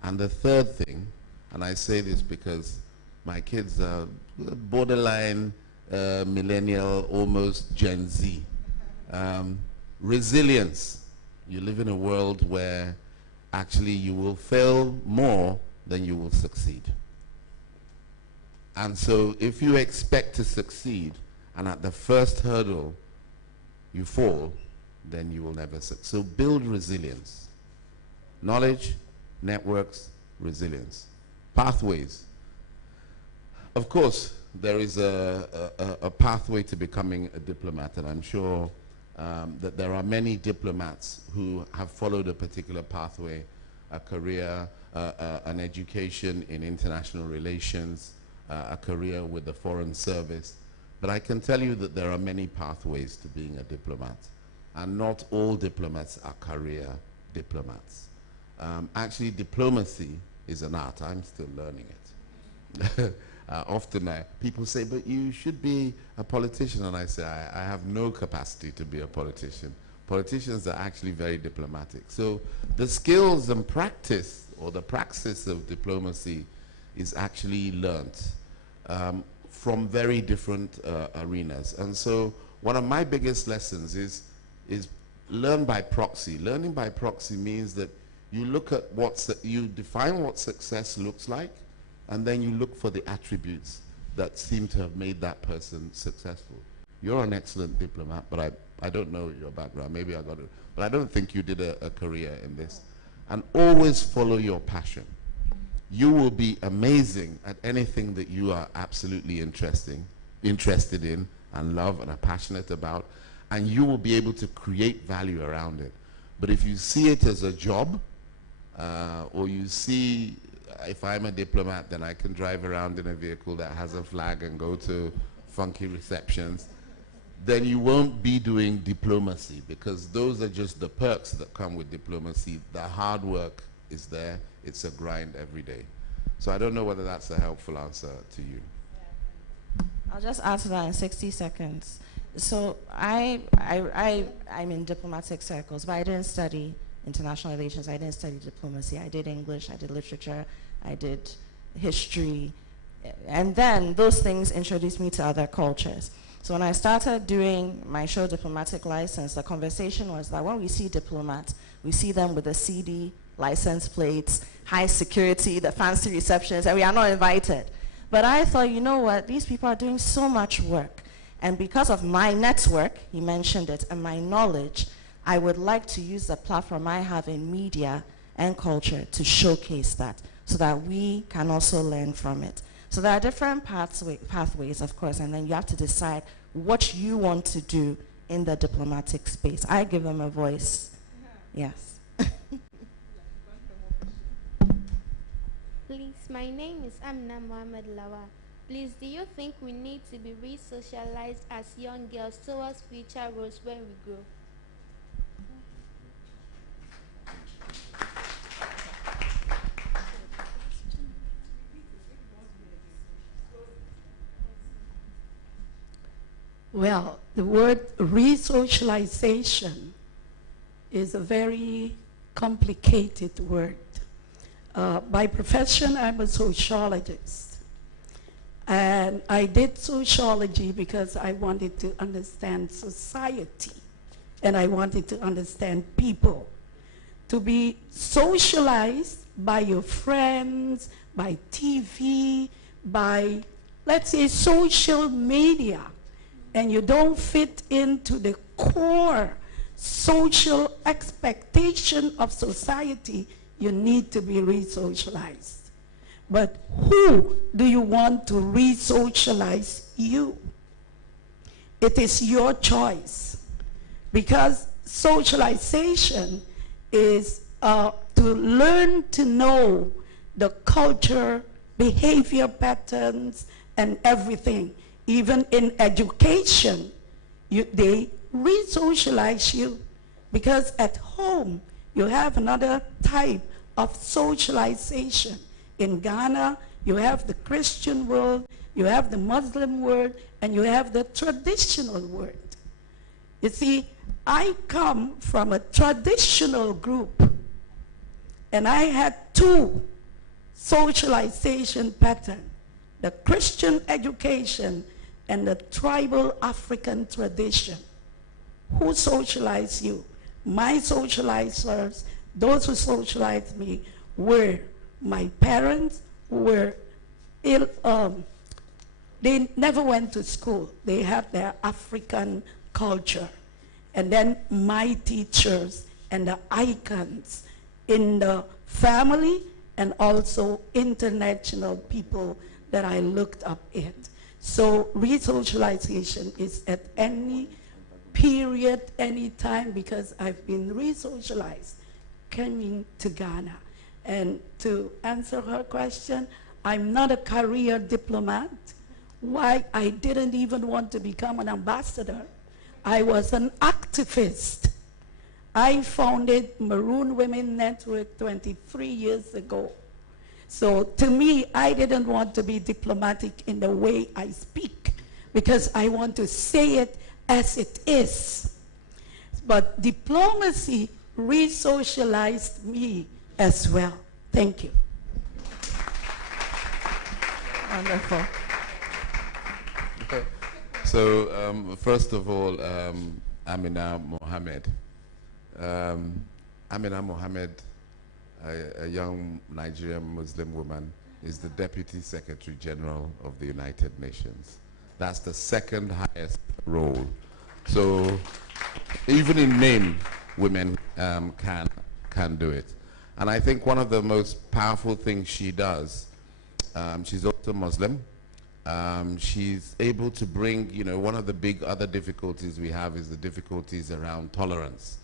and the third thing, and I say this because my kids are borderline millennial, almost Gen Z. Resilience. You live in a world where actually you will fail more than you will succeed. And so if you expect to succeed and at the first hurdle you fall, then you will never succeed. So build resilience. Knowledge, networks, resilience. Pathways. Of course, there is a pathway to becoming a diplomat, and I'm sure that there are many diplomats who have followed a particular pathway, a career, an education in international relations, a career with the Foreign Service. But I can tell you that there are many pathways to being a diplomat, and not all diplomats are career diplomats. Actually, diplomacy is an art. I'm still learning it. Often people say, but you should be a politician. And I say, I have no capacity to be a politician. Politicians are actually very diplomatic. So the skills and practice, or the praxis of diplomacy, is actually learnt from very different arenas. And so one of my biggest lessons is learn by proxy. Learning by proxy means that you look at you define what success looks like, and then you look for the attributes that seem to have made that person successful. You're an excellent diplomat, but I don't know your background. Maybe I got it. But I don't think you did a career in this. And always follow your passion. You will be amazing at anything that you are absolutely interested in and love and are passionate about, and you will be able to create value around it. But if you see it as a job, or you see, if I'm a diplomat, then I can drive around in a vehicle that has a flag and go to funky receptions, then you won't be doing diplomacy, because those are just the perks that come with diplomacy. The hard work is there. it's a grind every day. So I don't know whether that's a helpful answer to you. I'll just add to that in 60 seconds. So I'm in diplomatic circles, but I didn't study international relations. I didn't study diplomacy. I did English, I did literature, I did history. And then those things introduced me to other cultures. So when I started doing my show Diplomatic License, the conversation was that when we see diplomats, we see them with the CD, license plates, high security, the fancy receptions, and we are not invited. But I thought, you know what, these people are doing so much work. And because of my network, he mentioned it, and my knowledge, I would like to use the platform I have in media and culture to showcase that so that we can also learn from it. So there are different pathways, of course, and then you have to decide what you want to do in the diplomatic space. I give them a voice. Yes. Please, my name is Amina Mohammed Lawa. Please, do you think we need to be re-socialized as young girls towards future roles when we grow? Well, the word re-socialization is a very complicated word. By profession, I'm a sociologist. And I did sociology because I wanted to understand society. And I wanted to understand people. To be socialized by your friends, by TV, by, let's say, social media, and you don't fit into the core social expectation of society, you need to be re-socialized. But who do you want to re-socialize you? It is your choice. Because socialization is to learn to know the culture, behavior patterns, and everything. Even in education, they re-socialize you. Because at home, you have another type of socialization. In Ghana, you have the Christian world, you have the Muslim world, and you have the traditional world. You see, I come from a traditional group, and I had two socialization patterns, the Christian education and the tribal African tradition. Who socialized you? My socializers, those who socialized me, were my parents, who were they never went to school. They had their African culture. And then my teachers and the icons in the family and also international people that I looked up at. So re-socialization is at any period, any time, because I've been re-socialized coming to Ghana. And to answer her question, I'm not a career diplomat. Why? I didn't even want to become an ambassador. I was an activist. I founded Maroon Women Network 23 years ago. So to me, I didn't want to be diplomatic in the way I speak because I want to say it as it is. But diplomacy re-socialized me as well. Thank you. Wonderful. So first of all, Amina Mohammed. Amina Mohammed, a young Nigerian Muslim woman, is the Deputy Secretary General of the United Nations. That's the second highest role. So even in name, women can do it. And I think one of the most powerful things she does, she's also Muslim. She's able to bring, one of the big other difficulties we have is the difficulties around tolerance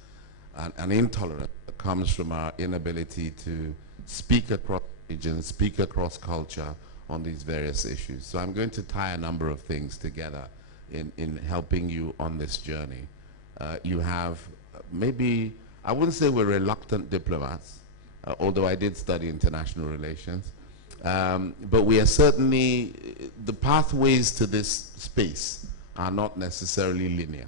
and intolerance that comes from our inability to speak across regions, speak across culture on these various issues. So I'm going to tie a number of things together in helping you on this journey. You have maybe, I wouldn't say we're reluctant diplomats, although I did study international relations. But we are certainly, the pathways to this space are not necessarily linear.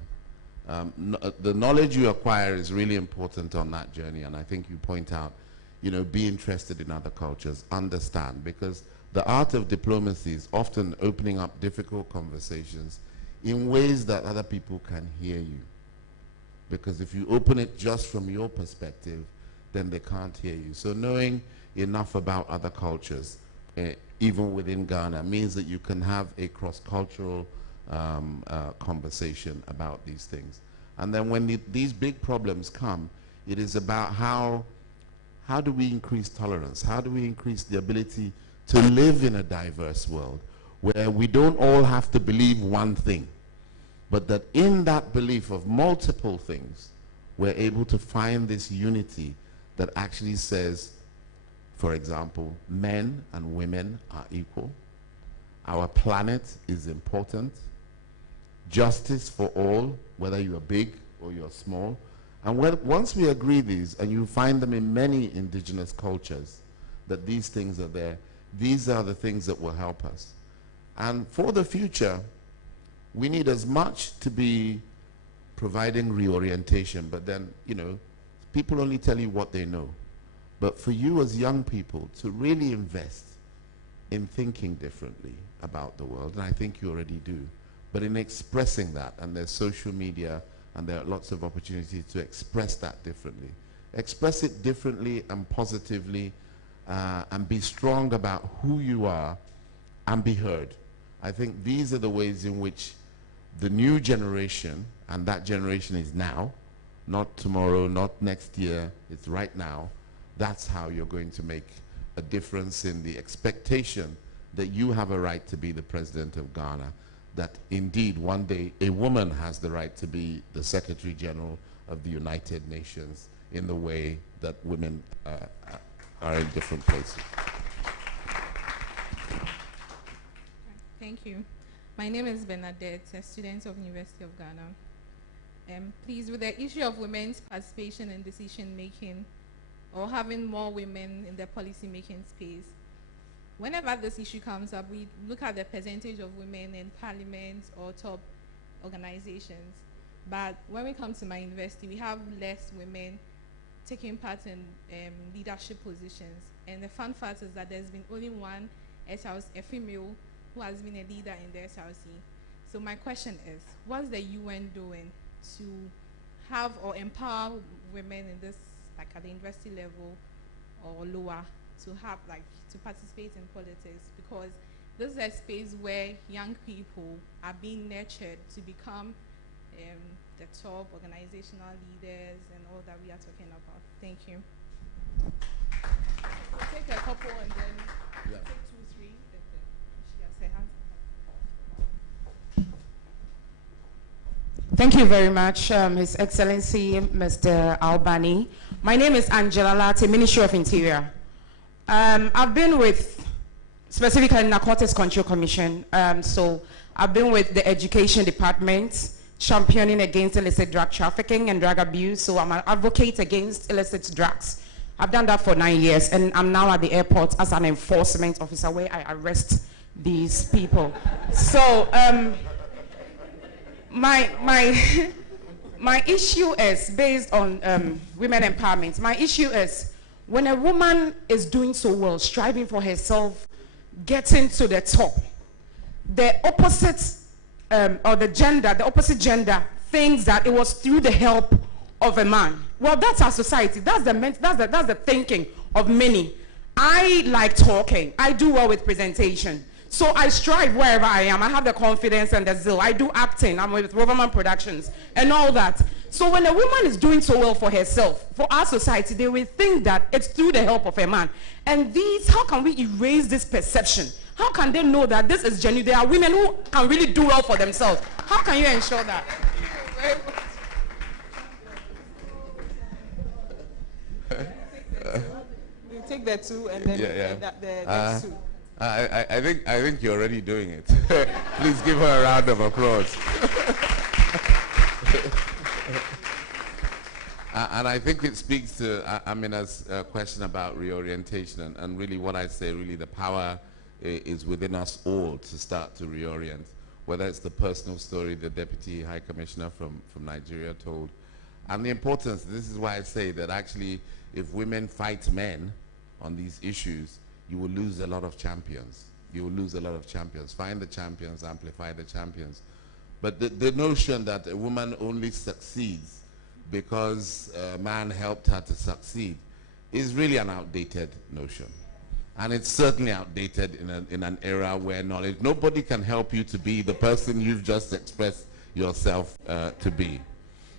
The knowledge you acquire is really important on that journey, and I think you point out, be interested in other cultures, understand, because the art of diplomacy is often opening up difficult conversations in ways that other people can hear you. Because if you open it just from your perspective, then they can't hear you. So knowing enough about other cultures, even within Ghana, means that you can have a cross-cultural conversation about these things. And then when these big problems come, it is about how do we increase tolerance? How do we increase the ability to live in a diverse world where we don't all have to believe one thing, but that in that belief of multiple things, we're able to find this unity that actually says, for example, men and women are equal. Our planet is important. Justice for all, whether you are big or you're small. And once we agree these, and you find them in many indigenous cultures, that these things are there, these are the things that will help us. And for the future, we need as much to be providing reorientation, but then, people only tell you what they know. But for you as young people to really invest in thinking differently about the world, and I think you already do, but in expressing that, and there's social media, and there are lots of opportunities to express that differently. Express it differently and positively, and be strong about who you are, and be heard. I think these are the ways in which the new generation, and that generation is now, not tomorrow, not next year, it's right now. That's how you're going to make a difference in the expectation that you have a right to be the president of Ghana, that indeed one day a woman has the right to be the Secretary General of the United Nations in the way that women are in different places. Thank you. My name is Bernadette, a student of University of Ghana. Please, with the issue of women's participation in decision making, or having more women in the policy making space, whenever this issue comes up, we look at the percentage of women in parliament or top organizations. But when we come to my university, we have less women taking part in leadership positions. And the fun fact is that there's been only one SRC, a female, who has been a leader in the SRC. So my question is, what's the UN doing to have or empower women in this, like at the university level or lower, to have to participate in politics? Because this is a space where young people are being nurtured to become the top organizational leaders and all that we are talking about. Thank you. We'll take a couple and then take 2, 3. She has her hand. Thank you very much, His Excellency Mr. Abani. My name is Angela Latte, Ministry of Interior. I've been with, specifically Narcotics Control Commission, so I've been with the Education Department, championing against illicit drug trafficking and drug abuse, so I'm an advocate against illicit drugs. I've done that for 9 years, and I'm now at the airport as an enforcement officer where I arrest these people. So, my issue is based on women empowerment. My issue is when a woman is doing so well, striving for herself, getting to the top, the opposite or the opposite gender thinks that it was through the help of a man. Well, that's our society. That's the thinking of many. I like talking. I do well with presentation. So I strive wherever I am. I have the confidence and the zeal. I do acting. I'm with Roverman Productions and all that. So when a woman is doing so well for herself, for our society, they will think that it's through the help of a man. And how can we erase this perception? How can they know that this is genuine? There are women who can really do well for themselves. How can you ensure that? You take the 2 and then the next 2. I think you're already doing it. Please give her a round of applause. And I think it speaks to Amina's question about reorientation, and really what I say, really the power is within us all to start to reorient, whether it's the personal story the Deputy High Commissioner from Nigeria told, and the importance, this is why I say that actually if women fight men on these issues, you will lose a lot of champions. You will lose a lot of champions. Find the champions, amplify the champions. But the notion that a woman only succeeds because a man helped her to succeed is really an outdated notion. And it's certainly outdated in an era where nobody can help you to be the person you've just expressed yourself to be.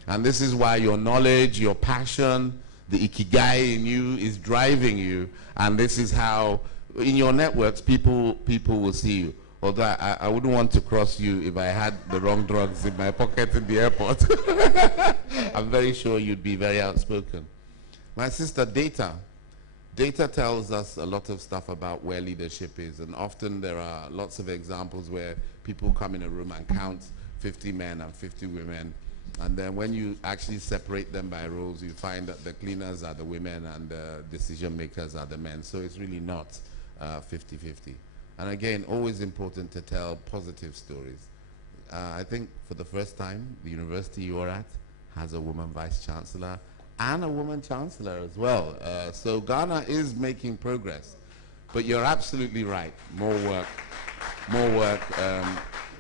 And this is why your knowledge, your passion, the ikigai in you is driving you. And this is how, in your networks, people will see you. Although I wouldn't want to cross you if I had the wrong drugs in my pocket in the airport. I'm very sure you'd be very outspoken. My sister, data. Data tells us a lot of stuff about where leadership is, and often there are lots of examples where people come in a room and count 50 men and 50 women, and then when you actually separate them by roles, you find that the cleaners are the women and the decision makers are the men. So it's really not 50-50. And again, always important to tell positive stories. I think for the first time, the university you're at has a woman vice chancellor and a woman chancellor as well. So Ghana is making progress. But you're absolutely right. More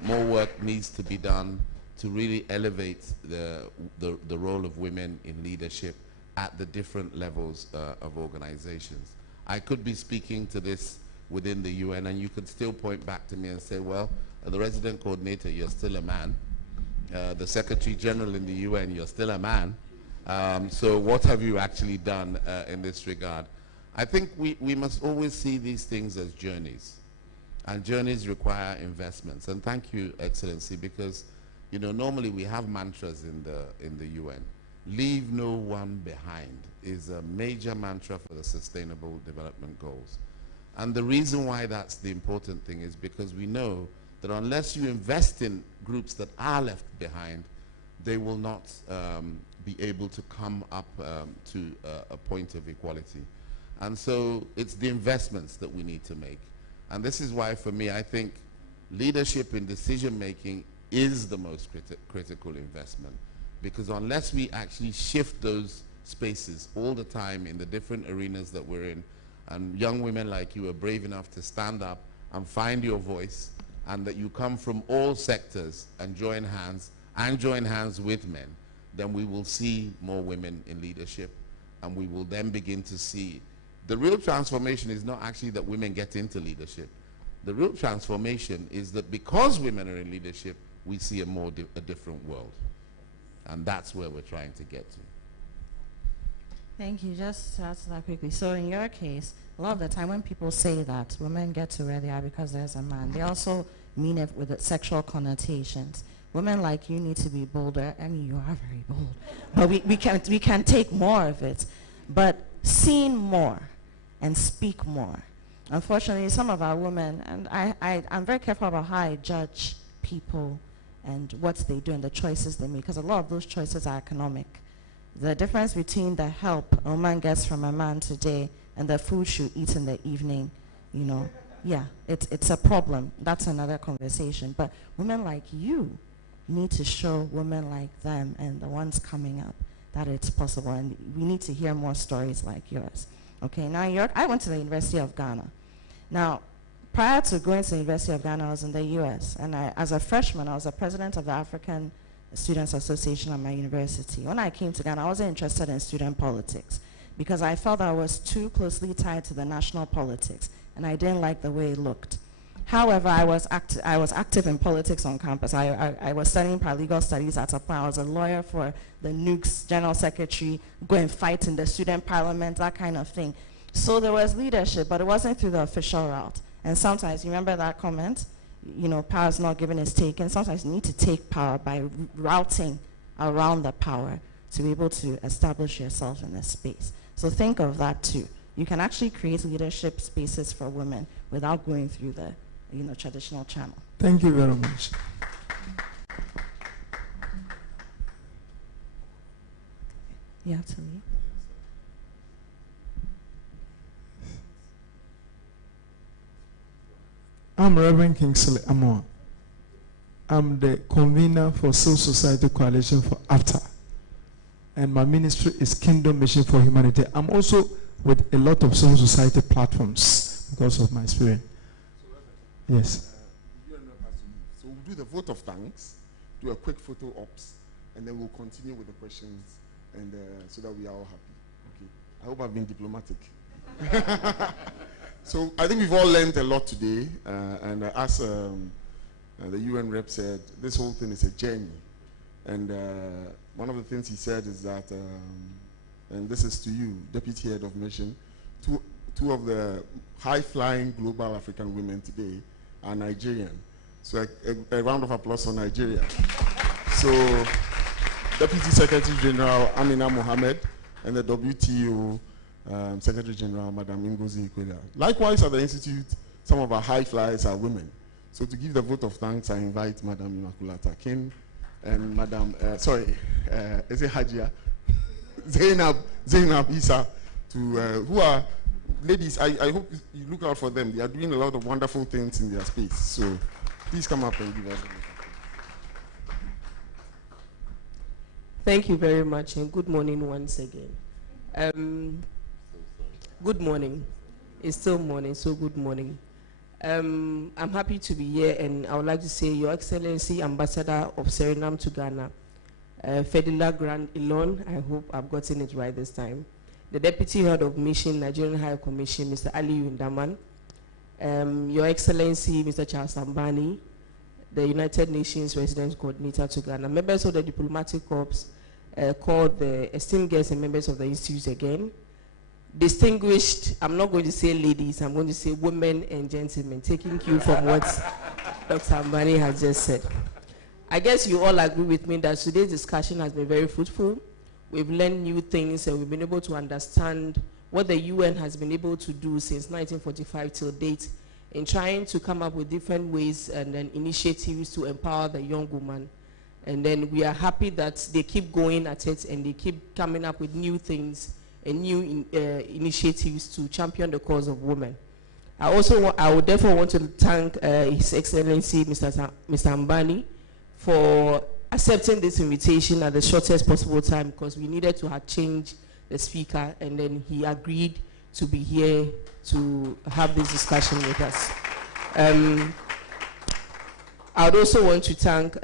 work needs to be done to really elevate the role of women in leadership at the different levels of organizations. I could be speaking to this within the UN, and you could still point back to me and say, well, the resident coordinator, you're still a man. The Secretary General in the UN, you're still a man. So what have you actually done in this regard? I think we must always see these things as journeys. And journeys require investments. And thank you, Excellency, because normally we have mantras in the UN. Leave no one behind is a major mantra for the Sustainable Development Goals. And the reason why that's the important thing is because we know that unless you invest in groups that are left behind, they will not be able to come up to a point of equality. And so it's the investments that we need to make. And this is why, for me, I think leadership in decision making is the most critical investment. Because unless we actually shift those spaces all the time in the different arenas that we're in, and young women like you are brave enough to stand up and find your voice, and that you come from all sectors and join hands with men, then we will see more women in leadership, and we will then begin to see the real transformation is not actually that women get into leadership. The real transformation is that because women are in leadership, we see a different world. And that's where we're trying to get to. Thank you. Just to answer that quickly. So in your case, a lot of the time when people say that women get to where they are because there's a man, they also mean it with its sexual connotations. Women like you need to be bolder. I mean, you are very bold. But we can take more of it. But seen more and speak more. Unfortunately, some of our women, and I'm very careful about how I judge people and what they do and the choices they make, because a lot of those choices are economic. The difference between the help a woman gets from a man today and the food she eats in the evening, yeah, it's a problem. That's another conversation. But women like you need to show women like them and the ones coming up that it's possible, and we need to hear more stories like yours. Okay, now I went to the University of Ghana. Now, prior to going to the University of Ghana, I was in the US, and as a freshman, I was the president of the African Students Association at my university. When I came to Ghana, I wasn't interested in student politics because I felt I was too closely tied to the national politics, and I didn't like the way it looked. However, I was active in politics on campus. I was studying paralegal studies at a point. I was a lawyer for the NUC's general secretary, go and fight in the student parliament, that kind of thing. So there was leadership, but it wasn't through the official route. And sometimes, you remember that comment? Power is not given, it's taken. Sometimes you need to take power by routing around the power to be able to establish yourself in a space. So think of that too. You can actually create leadership spaces for women without going through the traditional channel. Thank you very much. You have to leave. I'm Reverend Kingsley Amon. I'm the convener for Civil Society Coalition for AFTA. And my ministry is Kingdom Mission for Humanity. I'm also with a lot of civil society platforms because of my experience. Yes. So we'll do the vote of thanks, do a quick photo ops, and then we'll continue with the questions, and so that we are all happy. Okay. I hope I've been diplomatic. So I think we've all learned a lot today, and as the UN rep said, this whole thing is a journey. And one of the things he said is that, and this is to you, Deputy Head of Mission, two of the high-flying global African women today are Nigerian. So a round of applause for Nigeria. So Deputy Secretary General Amina Mohammed and the WTO Secretary General Madam Ngozi Ikwela. Likewise at the Institute, some of our high flyers are women. So to give the vote of thanks, I invite Madam Immaculata King and Madam, is it Hajia? Zainab Isa, who are ladies. I hope you look out for them. They are doing a lot of wonderful things in their space. So please come up and give us a vote. Thank you very much, and good morning once again. Good morning. It's still morning, so good morning. I'm happy to be here, and I would like to say, Your Excellency, Ambassador of Suriname to Ghana, Fedila Grand Elon, I hope I've gotten it right this time, the Deputy Head of Mission, Nigerian High Commission, Mr. Ali Yundaman, Your Excellency, Mr. Charles Abani, the United Nations Resident Coordinator to Ghana, members of the Diplomatic Corps, called the esteemed guests and members of the Institute again, distinguished, I'm not going to say ladies, I'm going to say women and gentlemen, taking cue from what Dr. Abani has just said. I guess you all agree with me that today's discussion has been very fruitful. We've learned new things, and we've been able to understand what the UN has been able to do since 1945 till date in trying to come up with different ways and then initiatives to empower the young woman. And then we are happy that they keep going at it and they keep coming up with new things and new initiatives to champion the cause of women. I would therefore want to thank His Excellency Mr. Abani for accepting this invitation at the shortest possible time, because we needed to have changed the speaker, and then he agreed to be here to have this discussion with us. I would also want to thank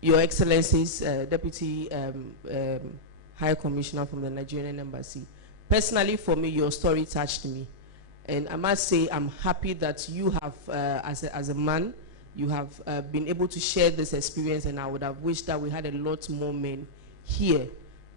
Your Excellency's Deputy High Commissioner from the Nigerian Embassy. Personally, for me, your story touched me. And I must say, I'm happy that you have, as a man, you have been able to share this experience, and I would have wished that we had a lot more men here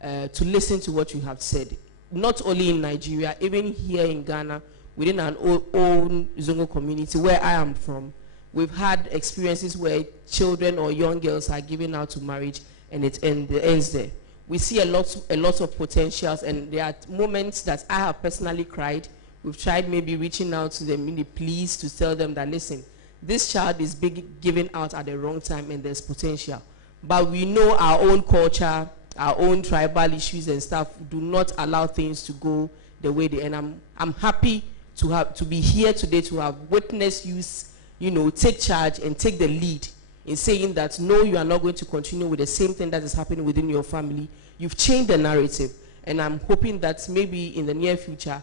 to listen to what you have said. Not only in Nigeria, even here in Ghana, within our own Zongo community, where I am from, we've had experiences where children or young girls are given out to marriage, and it ends there. We see a lot of potentials, and there are moments that I have personally cried. We've tried maybe reaching out to them in the pleas to tell them that, listen, this child is given out at the wrong time and there's potential. But we know our own culture, our own tribal issues and stuff do not allow things to go the way they, and I'm happy to be here today to have witnessed you take charge and take the lead in saying that, no, you are not going to continue with the same thing that is happening within your family. You've changed the narrative, and I'm hoping that maybe in the near future,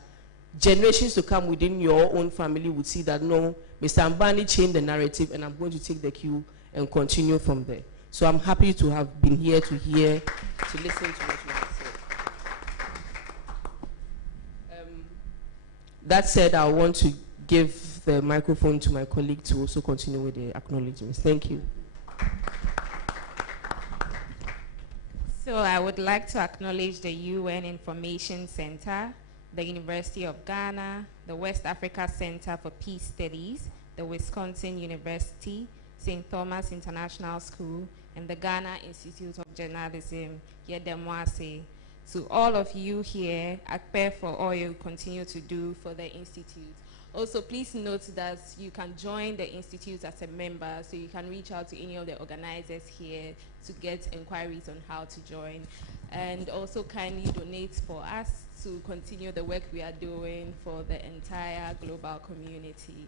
generations to come within your own family would see that, no, Mr. Abani changed the narrative, and I'm going to take the cue and continue from there. So I'm happy to have been here to listen to what you have said. That said, I want to give the microphone to my colleague to also continue with the acknowledgements. Thank you. So I would like to acknowledge the UN Information Center, the University of Ghana, the West Africa Center for Peace Studies, the Wisconsin University, St. Thomas International School, and the Ghana Institute of Journalism, Yedemwase. To all of you here, I pray for all you continue to do for the Institute. Also, please note that you can join the institute as a member, so you can reach out to any of the organizers here to get inquiries on how to join. And also kindly donate for us to continue the work we are doing for the entire global community.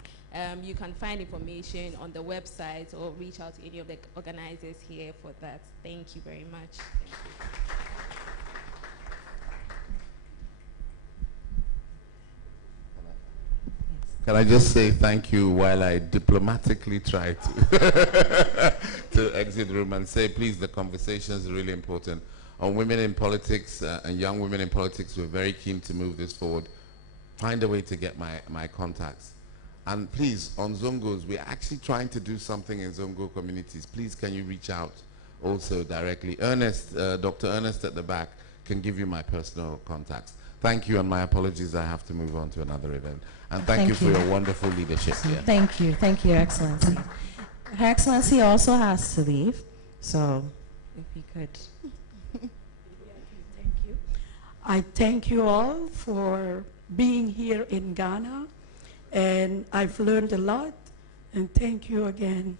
You can find information on the website or reach out to any of the organizers here for that. Thank you very much. Can I just say thank you while I diplomatically try to, to exit the room and say, please, the conversation is really important. On women in politics and young women in politics, we're very keen to move this forward. Find a way to get my contacts. And please, on Zongos, we're actually trying to do something in Zongo communities. Please, can you reach out also directly? Ernest, Dr. Ernest at the back can give you my personal contacts. Thank you, and my apologies, I have to move on to another event. And thank you for your wonderful leadership here. Thank you, Your Excellency. Her Excellency also has to leave, so if you could. Thank you. I thank you all for being here in Ghana, and I've learned a lot, and thank you again,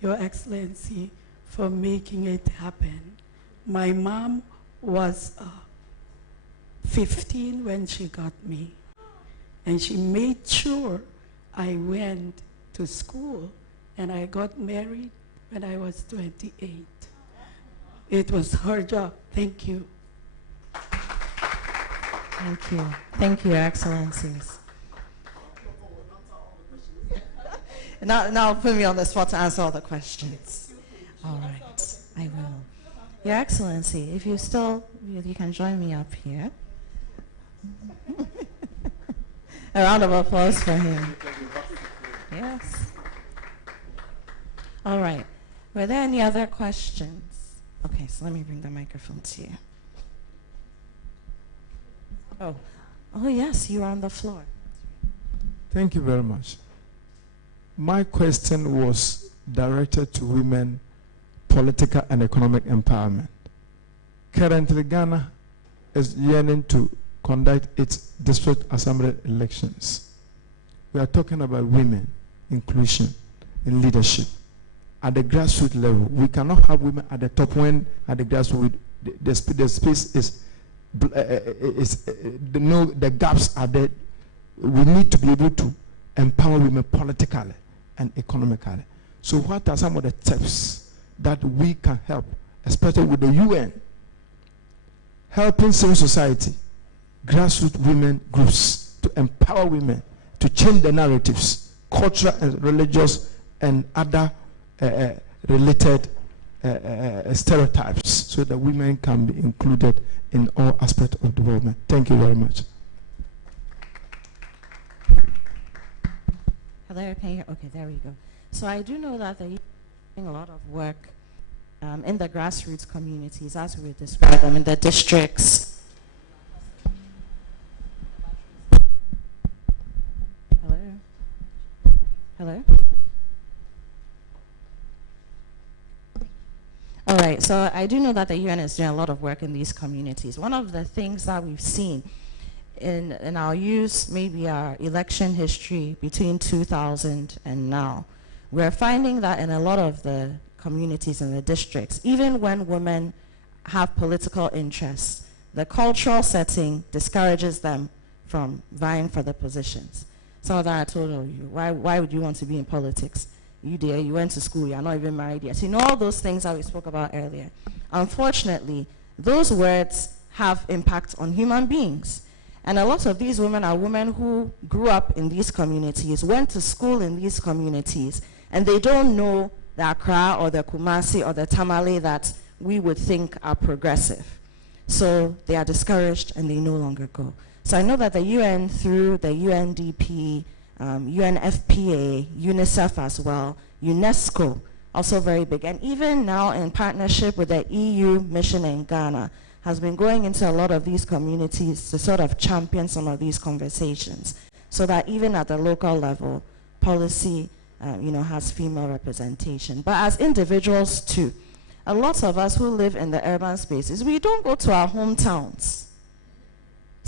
Your Excellency, for making it happen. My mom was 15 when she got me, and she made sure I went to school, and I got married when I was 28. It was her job. Thank you. Thank you. Thank you, Your Excellencies. Now put me on the spot to answer all the questions. All right, I will. Your Excellency, if you still, you can join me up here. A round of applause for him. Yes. All right. Were there any other questions? Okay, so let me bring the microphone to you. Oh yes, you're on the floor. Thank you very much. My question was directed to women, political and economic empowerment. Currently, Ghana is yearning to conduct its district assembly elections. We are talking about women, inclusion, and leadership. At the grassroots level, we cannot have women at the top when at the grassroots the space is the gaps are there. We need to be able to empower women politically and economically. So what are some of the steps that we can help, especially with the UN, helping civil society, grassroots women groups to empower women to change the narratives, cultural and religious and other related stereotypes, so that women can be included in all aspects of development. Thank you very much. Hello, can you? Okay, there we go. So I do know that they're doing a lot of work in the grassroots communities, as we describe them, in the districts. Hello? Hello? All right, so I do know that the UN is doing a lot of work in these communities. One of the things that we've seen in our use, maybe our election history between 2000 and now, we're finding that in a lot of the communities in the districts, even when women have political interests, the cultural setting discourages them from vying for the positions. Some of that I told you, why would you want to be in politics? You there, you went to school, you're not even married yet. So you know all those things that we spoke about earlier. Unfortunately, those words have impact on human beings. And a lot of these women are women who grew up in these communities, went to school in these communities, and they don't know the Accra or the Kumasi or the Tamale that we would think are progressive. So they are discouraged and they no longer go. So I know that the UN, through the UNDP, UNFPA, UNICEF as well, UNESCO, also very big, and even now in partnership with the EU mission in Ghana, has been going into a lot of these communities to sort of champion some of these conversations, so that even at the local level, policy has female representation. But as individuals too, a lot of us who live in the urban spaces, we don't go to our hometowns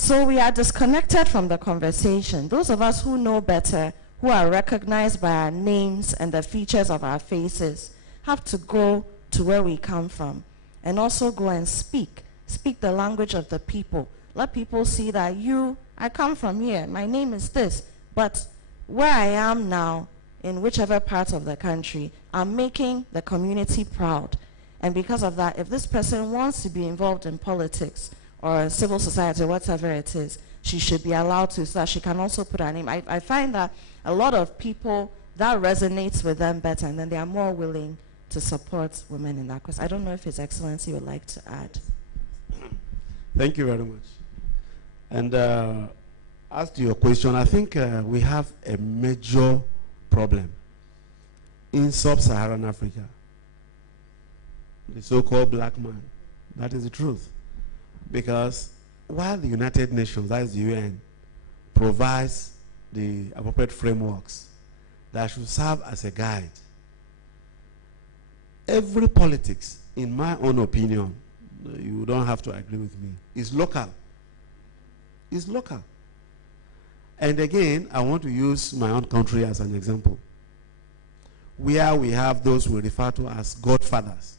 So we are disconnected from the conversation. Those of us who know better, who are recognized by our names and the features of our faces, have to go to where we come from and also go and speak the language of the people. Let people see that I come from here, my name is this, but where I am now, in whichever part of the country, I'm making the community proud. And because of that, if this person wants to be involved in politics or civil society or whatever it is, she should be allowed to, so that she can also put her name. I find that a lot of people, that resonates with them better, and then they are more willing to support women in that cause. I don't know if His Excellency would like to add. Thank you very much. And as to your question, I think we have a major problem in sub-Saharan Africa. The so-called black man. That is the truth. Because while the United Nations, that is the UN, provides the appropriate frameworks that should serve as a guide, every politics, in my own opinion, you don't have to agree with me, is local. It's local. And again, I want to use my own country as an example, where we have those we refer to as godfathers.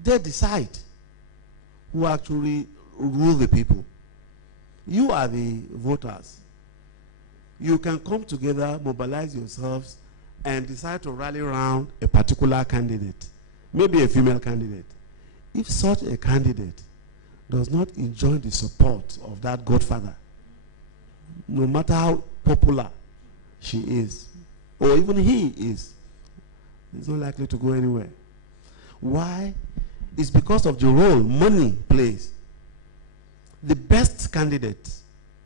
They decide who actually rule the people. You are the voters. You can come together, mobilize yourselves, and decide to rally around a particular candidate, maybe a female candidate. If such a candidate does not enjoy the support of that godfather, no matter how popular she is, or even he is, he's not likely to go anywhere. Why? It's because of the role money plays. The best candidate,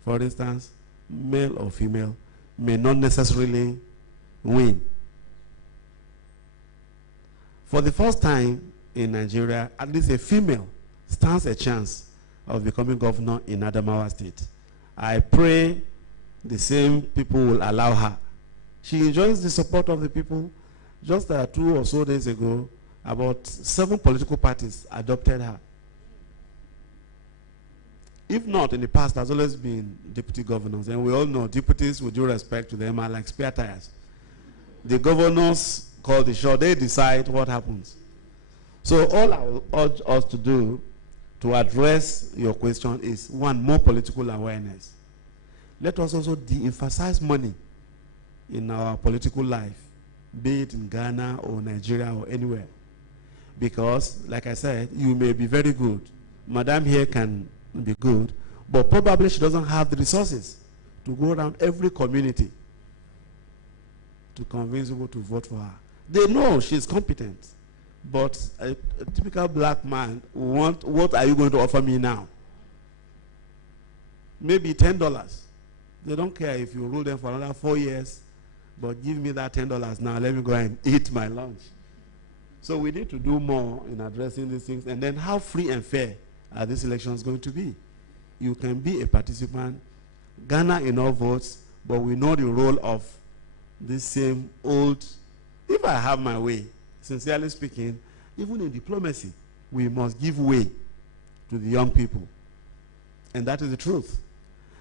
for instance, male or female, may not necessarily win. For the first time in Nigeria, at least a female stands a chance of becoming governor in Adamawa State. I pray the same people will allow her. She enjoys the support of the people. Just 2 or so days ago, about 7 political parties adopted her. If not, in the past, there's always been deputy governors. And we all know deputies, with due respect to them, are like spare tires. The governors call the shot. They decide what happens. So all I will urge us to do to address your question is, 1, more political awareness. Let us also de-emphasize money in our political life, be it in Ghana or Nigeria or anywhere. Because, like I said, you may be very good. Madam here can be good, but probably she doesn't have the resources to go around every community to convince people to vote for her. They know she's competent, but a typical black man will want, what are you going to offer me now? Maybe $10. They don't care if you rule them for another 4 years, but give me that $10 now, let me go and eat my lunch. So we need to do more in addressing these things. And then how free and fair are these elections going to be? You can be a participant, garner enough votes, but we know the role of this same old, if I have my way, sincerely speaking, even in diplomacy, we must give way to the young people. And that is the truth.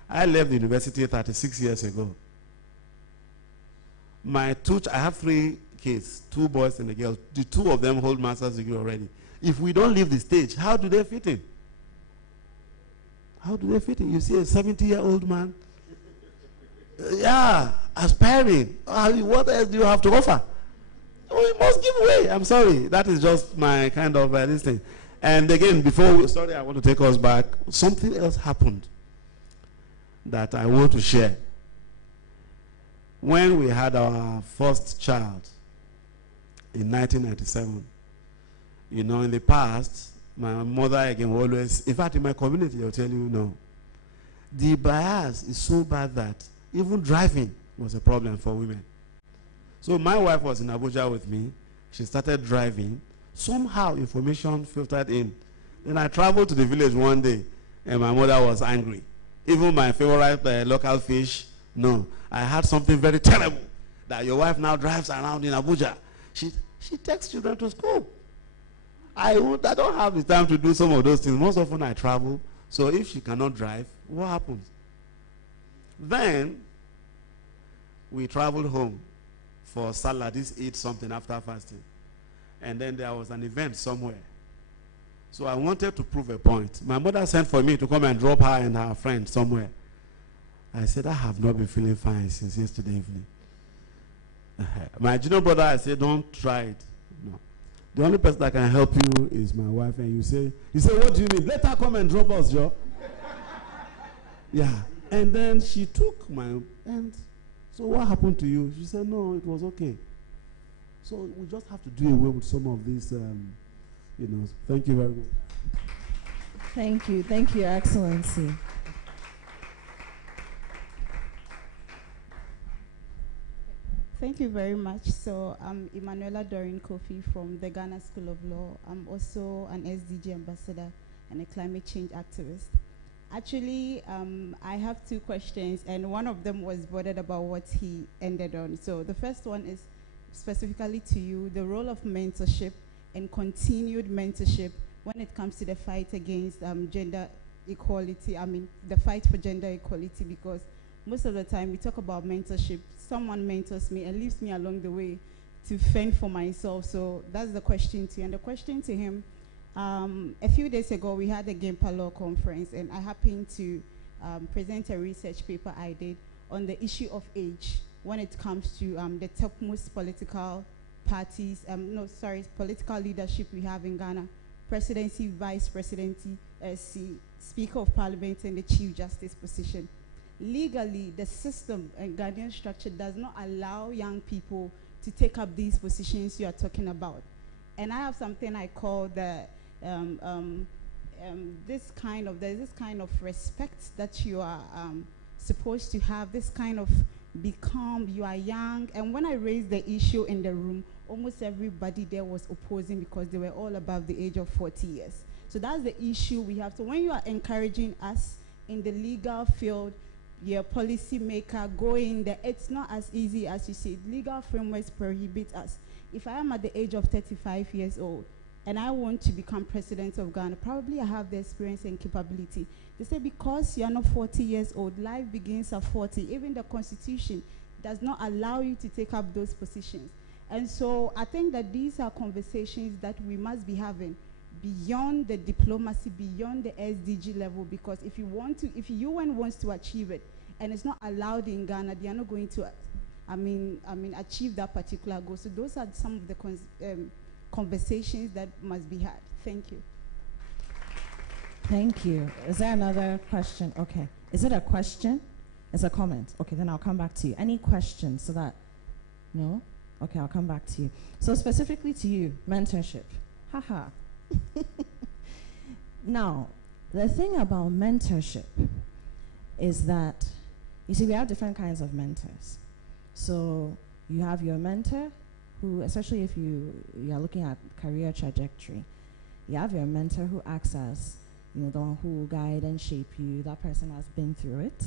I left the university 36 years ago. I have 3 kids, 2 boys and a girl. The 2 of them hold master's degree already. If we don't leave the stage, how do they fit in? How do they fit in? You see a 70-year-old man, aspiring. What else do you have to offer? We must give way. I'm sorry. That is just my kind of this thing. And again, I want to take us back. Something else happened that I want to share. When we had our first child in 1997, in the past, my mother again always, in fact, in my community, I'll tell you, no. The bias is so bad that even driving was a problem for women. So my wife was in Abuja with me. She started driving. Somehow information filtered in. Then I traveled to the village one day, and my mother was angry. Even my favorite local fish, no. I had something very terrible, that your wife now drives around in Abuja. She takes children to school. I don't have the time to do some of those things. Most often I travel, So if she cannot drive, what happens? Then we traveled home for Salah, this eat something after fasting. And then there was an event somewhere. So I wanted to prove a point. My mother sent for me to come and drop her and her friend somewhere. I said, I have not been feeling fine since yesterday evening. My junior brother, I said, don't try it. No. The only person that can help you is my wife. And you say, what do you mean? Let her come and drop us, Joe. Yeah. And then she took and so what happened to you? She said, no, it was okay. So we just have to do away with some of these, Thank you very much. Thank you. Thank you, Your Excellency. Thank you very much. So I'm Emanuela Doreen Kofi from the Ghana School of Law. I'm also an SDG ambassador and a climate change activist. Actually, I have two questions, and one of them was bothered about what he ended on. So the first one is specifically to you, the role of mentorship and continued mentorship when it comes to the fight against gender equality, the fight for gender equality, because most of the time we talk about mentorship, someone mentors me and leaves me along the way to fend for myself. So that's the question to you. And the question to him, a few days ago we had a Gampa Law conference, and I happened to present a research paper I did on the issue of age when it comes to the topmost political parties, political leadership we have in Ghana, presidency, vice presidency, Speaker of Parliament, and the Chief Justice position. Legally, the system and Ghanaian structure does not allow young people to take up these positions you are talking about. And I have something I call there's this kind of respect that you are supposed to have, this kind of become, you are young. And when I raised the issue in the room, almost everybody there was opposing because they were all above the age of 40 years. So that's the issue we have. So when you are encouraging us in the legal field, your policy maker, go in there, it's not as easy as you say. Legal frameworks prohibit us. If I am at the age of 35 years old and I want to become president of Ghana, probably I have the experience and capability. They say because you are not 40 years old, life begins at 40. Even the Constitution does not allow you to take up those positions. And so I think that these are conversations that we must be having beyond the diplomacy, beyond the SDG level, because if UN wants to achieve it, and it's not allowed in Ghana, they are not going to, achieve that particular goal. So those are some of the conversations that must be had. Thank you. Thank you. Is there another question? Okay. Is it a question? It's a comment. Okay, then I'll come back to you. Any questions so that, no? Okay, I'll come back to you. So specifically to you, mentorship. Haha. Now, the thing about mentorship is that, you see, we have different kinds of mentors. So you have your mentor who, especially if you are looking at career trajectory, you have your mentor who acts as, the one who will guide and shape you. That person has been through it.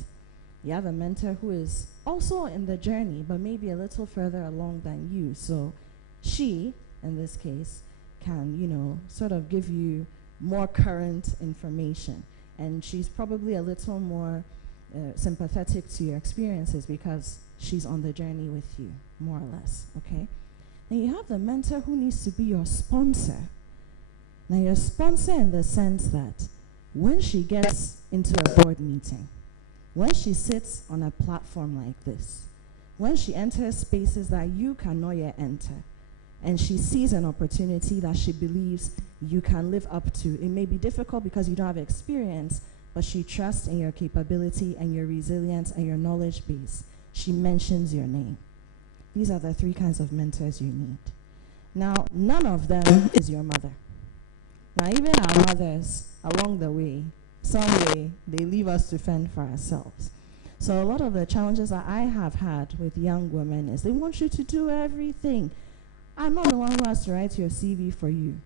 You have a mentor who is also in the journey, but maybe a little further along than you. So she, in this case, can, sort of give you more current information. And she's probably a little more sympathetic to your experiences because she's on the journey with you, more or less, okay? Then you have the mentor who needs to be your sponsor. Now, your sponsor in the sense that when she gets into a board meeting, when she sits on a platform like this, when she enters spaces that you cannot yet enter, and she sees an opportunity that she believes you can live up to. It may be difficult because you don't have experience, but she trusts in your capability and your resilience and your knowledge base. She mentions your name. These are the three kinds of mentors you need. Now, none of them is your mother. Now, even our mothers, along the way, some way, they leave us to fend for ourselves. So a lot of the challenges that I have had with young women is they want you to do everything. I'm not the one who has to write your CV for you.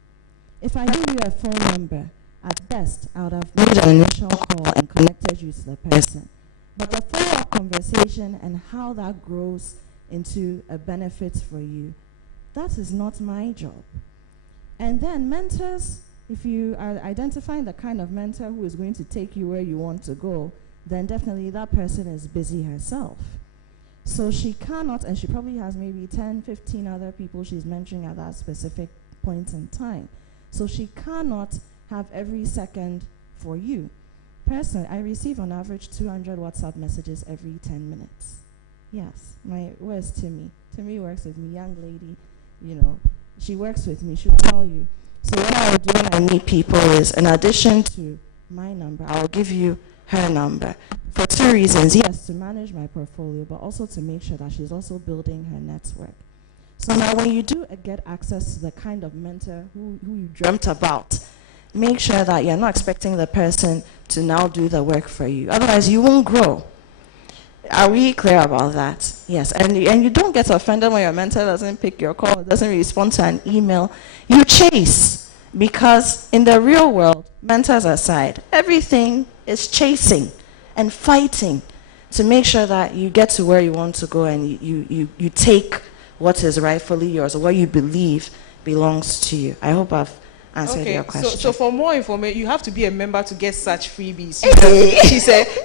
If I give you a phone number, at best, I would have made an initial call and connected you to the person. But the follow-up conversation and how that grows into a benefit for you, that is not my job. And then mentors, If you are identifying the kind of mentor who is going to take you where you want to go, then definitely that person is busy herself. So she cannot, and she probably has maybe 10, 15 other people she's mentoring at that specific point in time. So she cannot have every second for you. Personally, I receive on average 200 WhatsApp messages every 10 minutes. Yes, where's Timmy? Timmy works with me, young lady, you know, she works with me, she'll tell you. So what I'll do when I meet people is, in addition to my number, I'll give you her number. For two reasons. Yes, to manage my portfolio, but also to make sure that she's also building her network. So now when you do get access to the kind of mentor who you dreamt about, make sure that you're not expecting the person to now do the work for you. Otherwise, you won't grow. Are we clear about that? Yes. And you don't get offended when your mentor doesn't pick your call, doesn't respond to an email. You chase. Because in the real world, mentors aside, everything is chasing and fighting to make sure that you get to where you want to go and you take what is rightfully yours, or what you believe belongs to you. I hope I've answered your question. So for more information, you have to be a member to get such freebies. Hey.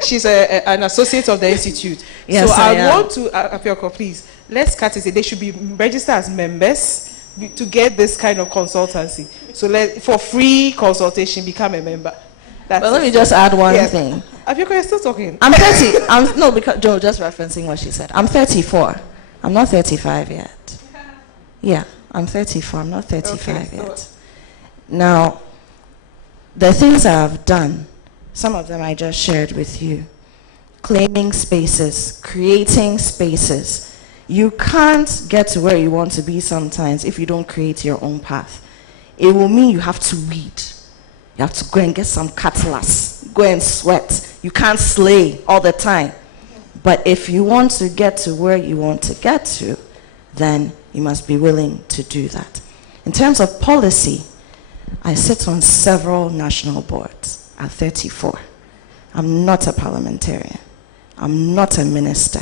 She's an associate of the institute. Yes, so I want to, Apioko, please, let's cut it. They should be registered as members to get this kind of consultancy. So for free consultation, become a member. But let me just add one thing. Apioko, you're still talking. I'm 30. No, because Joe, just referencing what she said. I'm 34. I'm not 35 yet. Yeah, I'm 34. I'm not 35 yet. Now, the things I've done, some of them I just shared with you. Claiming spaces, creating spaces. You can't get to where you want to be sometimes if you don't create your own path. It will mean you have to weed. You have to go and get some cutlass. Go and sweat. You can't slay all the time. But if you want to get to where you want to get to, then you must be willing to do that. In terms of policy, I sit on several national boards at 34. I'm not a parliamentarian. I'm not a minister.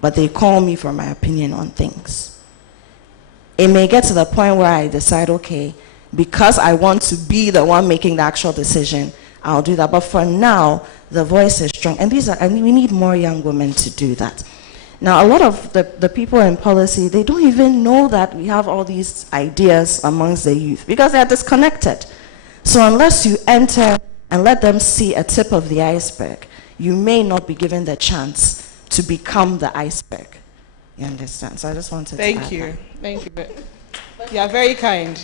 But they call me for my opinion on things. It may get to the point where I decide, okay, because I want to be the one making the actual decision, I'll do that. But for now, the voice is strong. And we need more young women to do that. Now, a lot of the people in policy, they don't even know that we have all these ideas amongst the youth because they are disconnected. So unless you enter and let them see a tip of the iceberg, you may not be given the chance to become the iceberg. You understand? So I just wanted to add that. Thank you. You are very kind.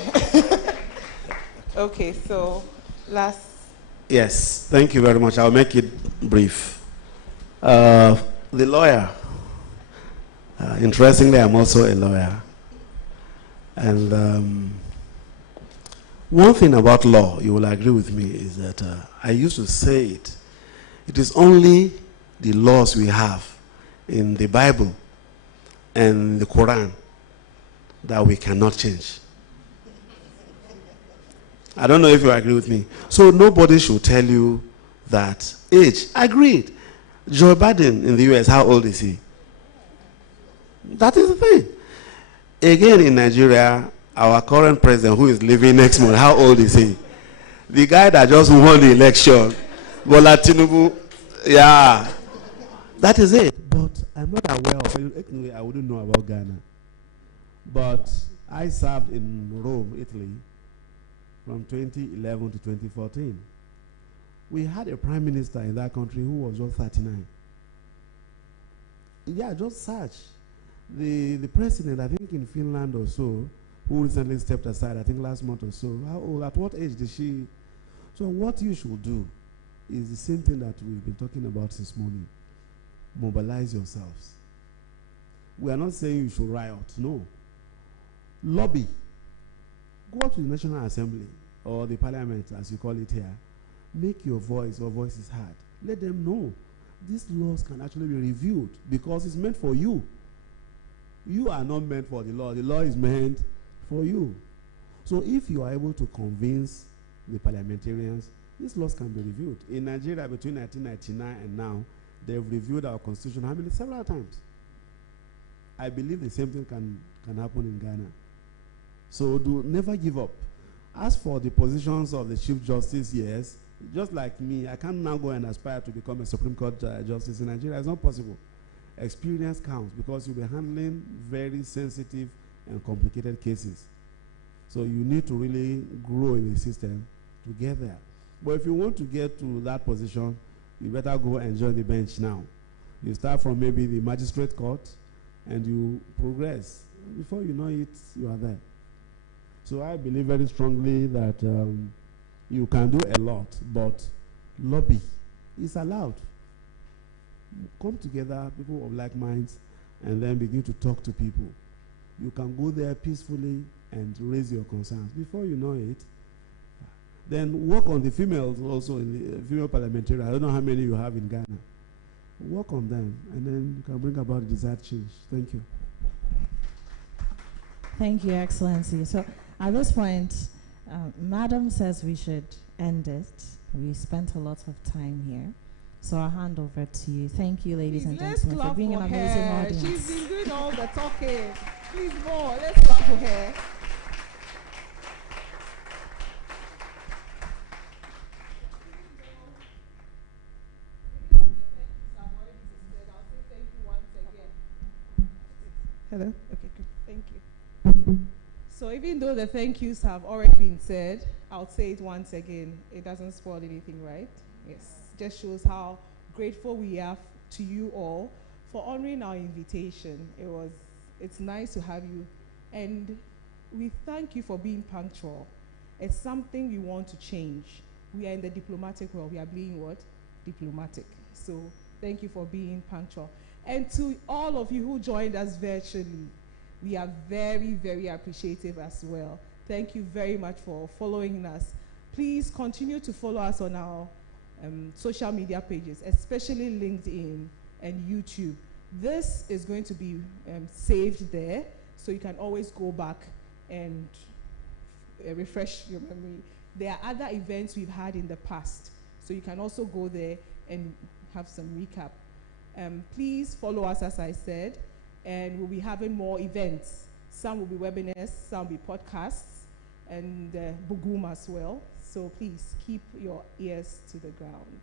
Okay, so last. Yes, thank you very much. I'll make it brief. The lawyer. Interestingly, I'm also a lawyer. And one thing about law, you will agree with me, is that I used to say it. It is only the laws we have in the Bible and the Quran that we cannot change. I don't know if you agree with me. So nobody should tell you that age. Agreed. Joe Biden in the US, how old is he? That is the thing. Again, in Nigeria, our current president, who is leaving next month, how old is he? The guy that just won the election, Bola Tinubu, yeah. That is it. But I'm not aware of it. Anyway, I wouldn't know about Ghana. But I served in Rome, Italy, from 2011 to 2014. We had a prime minister in that country who was just 39. Yeah, just search. The president, I think in Finland or so, who recently stepped aside, I think last month or so, how old, at what age did she? So what you should do is the same thing that we've been talking about this morning. Mobilize yourselves. We are not saying you should riot, no. Lobby. Go to the National Assembly or the Parliament, as you call it here. Make your voice is heard. Let them know these laws can actually be reviewed because it's meant for you. You are not meant for the law. The law is meant for you. So if you are able to convince the parliamentarians, these laws can be reviewed. In Nigeria, between 1999 and now, they've reviewed our constitution several times. I believe the same thing can happen in Ghana. So never give up. As for the positions of the Chief Justice, yes, just like me, I can't now go and aspire to become a Supreme Court Justice in Nigeria. It's not possible. Experience counts because you'll be handling very sensitive and complicated cases. So you need to really grow in the system to get there. But if you want to get to that position, you better go and join the bench now. You start from maybe the magistrate court and you progress. Before you know it, you are there. So I believe very strongly that you can do a lot, but lobby is allowed. Come together, people of like minds, and then begin to talk to people. You can go there peacefully and raise your concerns. Before you know it, then work on the females also, in the female parliamentarian. I don't know how many you have in Ghana. Work on them, and then you can bring about the desired change. Thank you. Thank you, Excellency. So at this point, Madam says we should end it. We spent a lot of time here. So I'll hand over to you. Thank you, ladies and gentlemen, for being an amazing audience. She's been doing all the talking. Please more. Let's clap for her. Hello? Okay, good. Thank you. So even though the thank yous have already been said, I'll say it once again. It doesn't spoil anything, right? Yes. Just shows how grateful we are to you all for honoring our invitation. It's nice to have you. And we thank you for being punctual. It's something we want to change. We are in the diplomatic world. We are being what? Diplomatic. So thank you for being punctual. And to all of you who joined us virtually, we are very, very appreciative as well. Thank you very much for following us. Please continue to follow us on our social media pages, especially LinkedIn and YouTube. This is going to be saved there, so you can always go back and refresh your memory. There are other events we've had in the past, so you can also go there and have some recap. Please follow us, as I said, and we'll be having more events. Some will be webinars, some will be podcasts, and Bugum as well. So please keep your ears to the ground.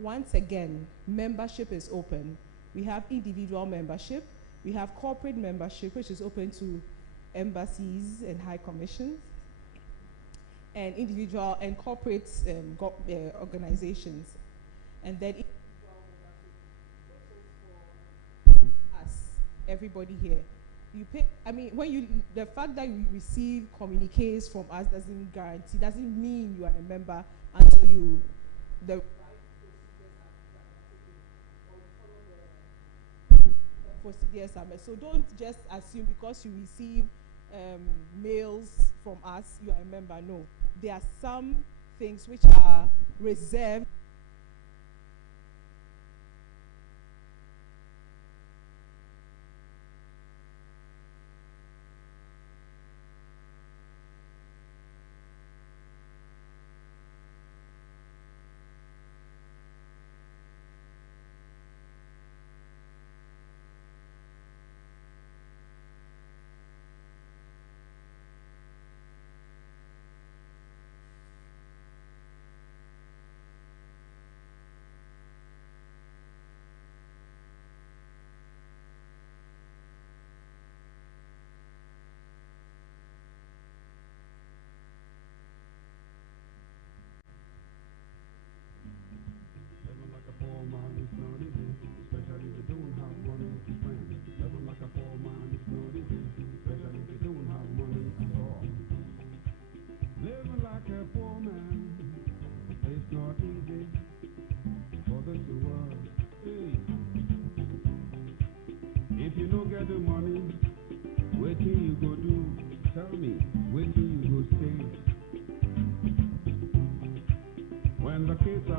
Once again, membership is open. We have individual membership. We have corporate membership, which is open to embassies and high commissions, and individual and corporate organizations. And then everybody here. You pay, I mean, the fact that you receive communiques from us doesn't mean you are a member until the procedures are met. So don't just assume because you receive mails from us, you are a member. No. There are some things which are reserved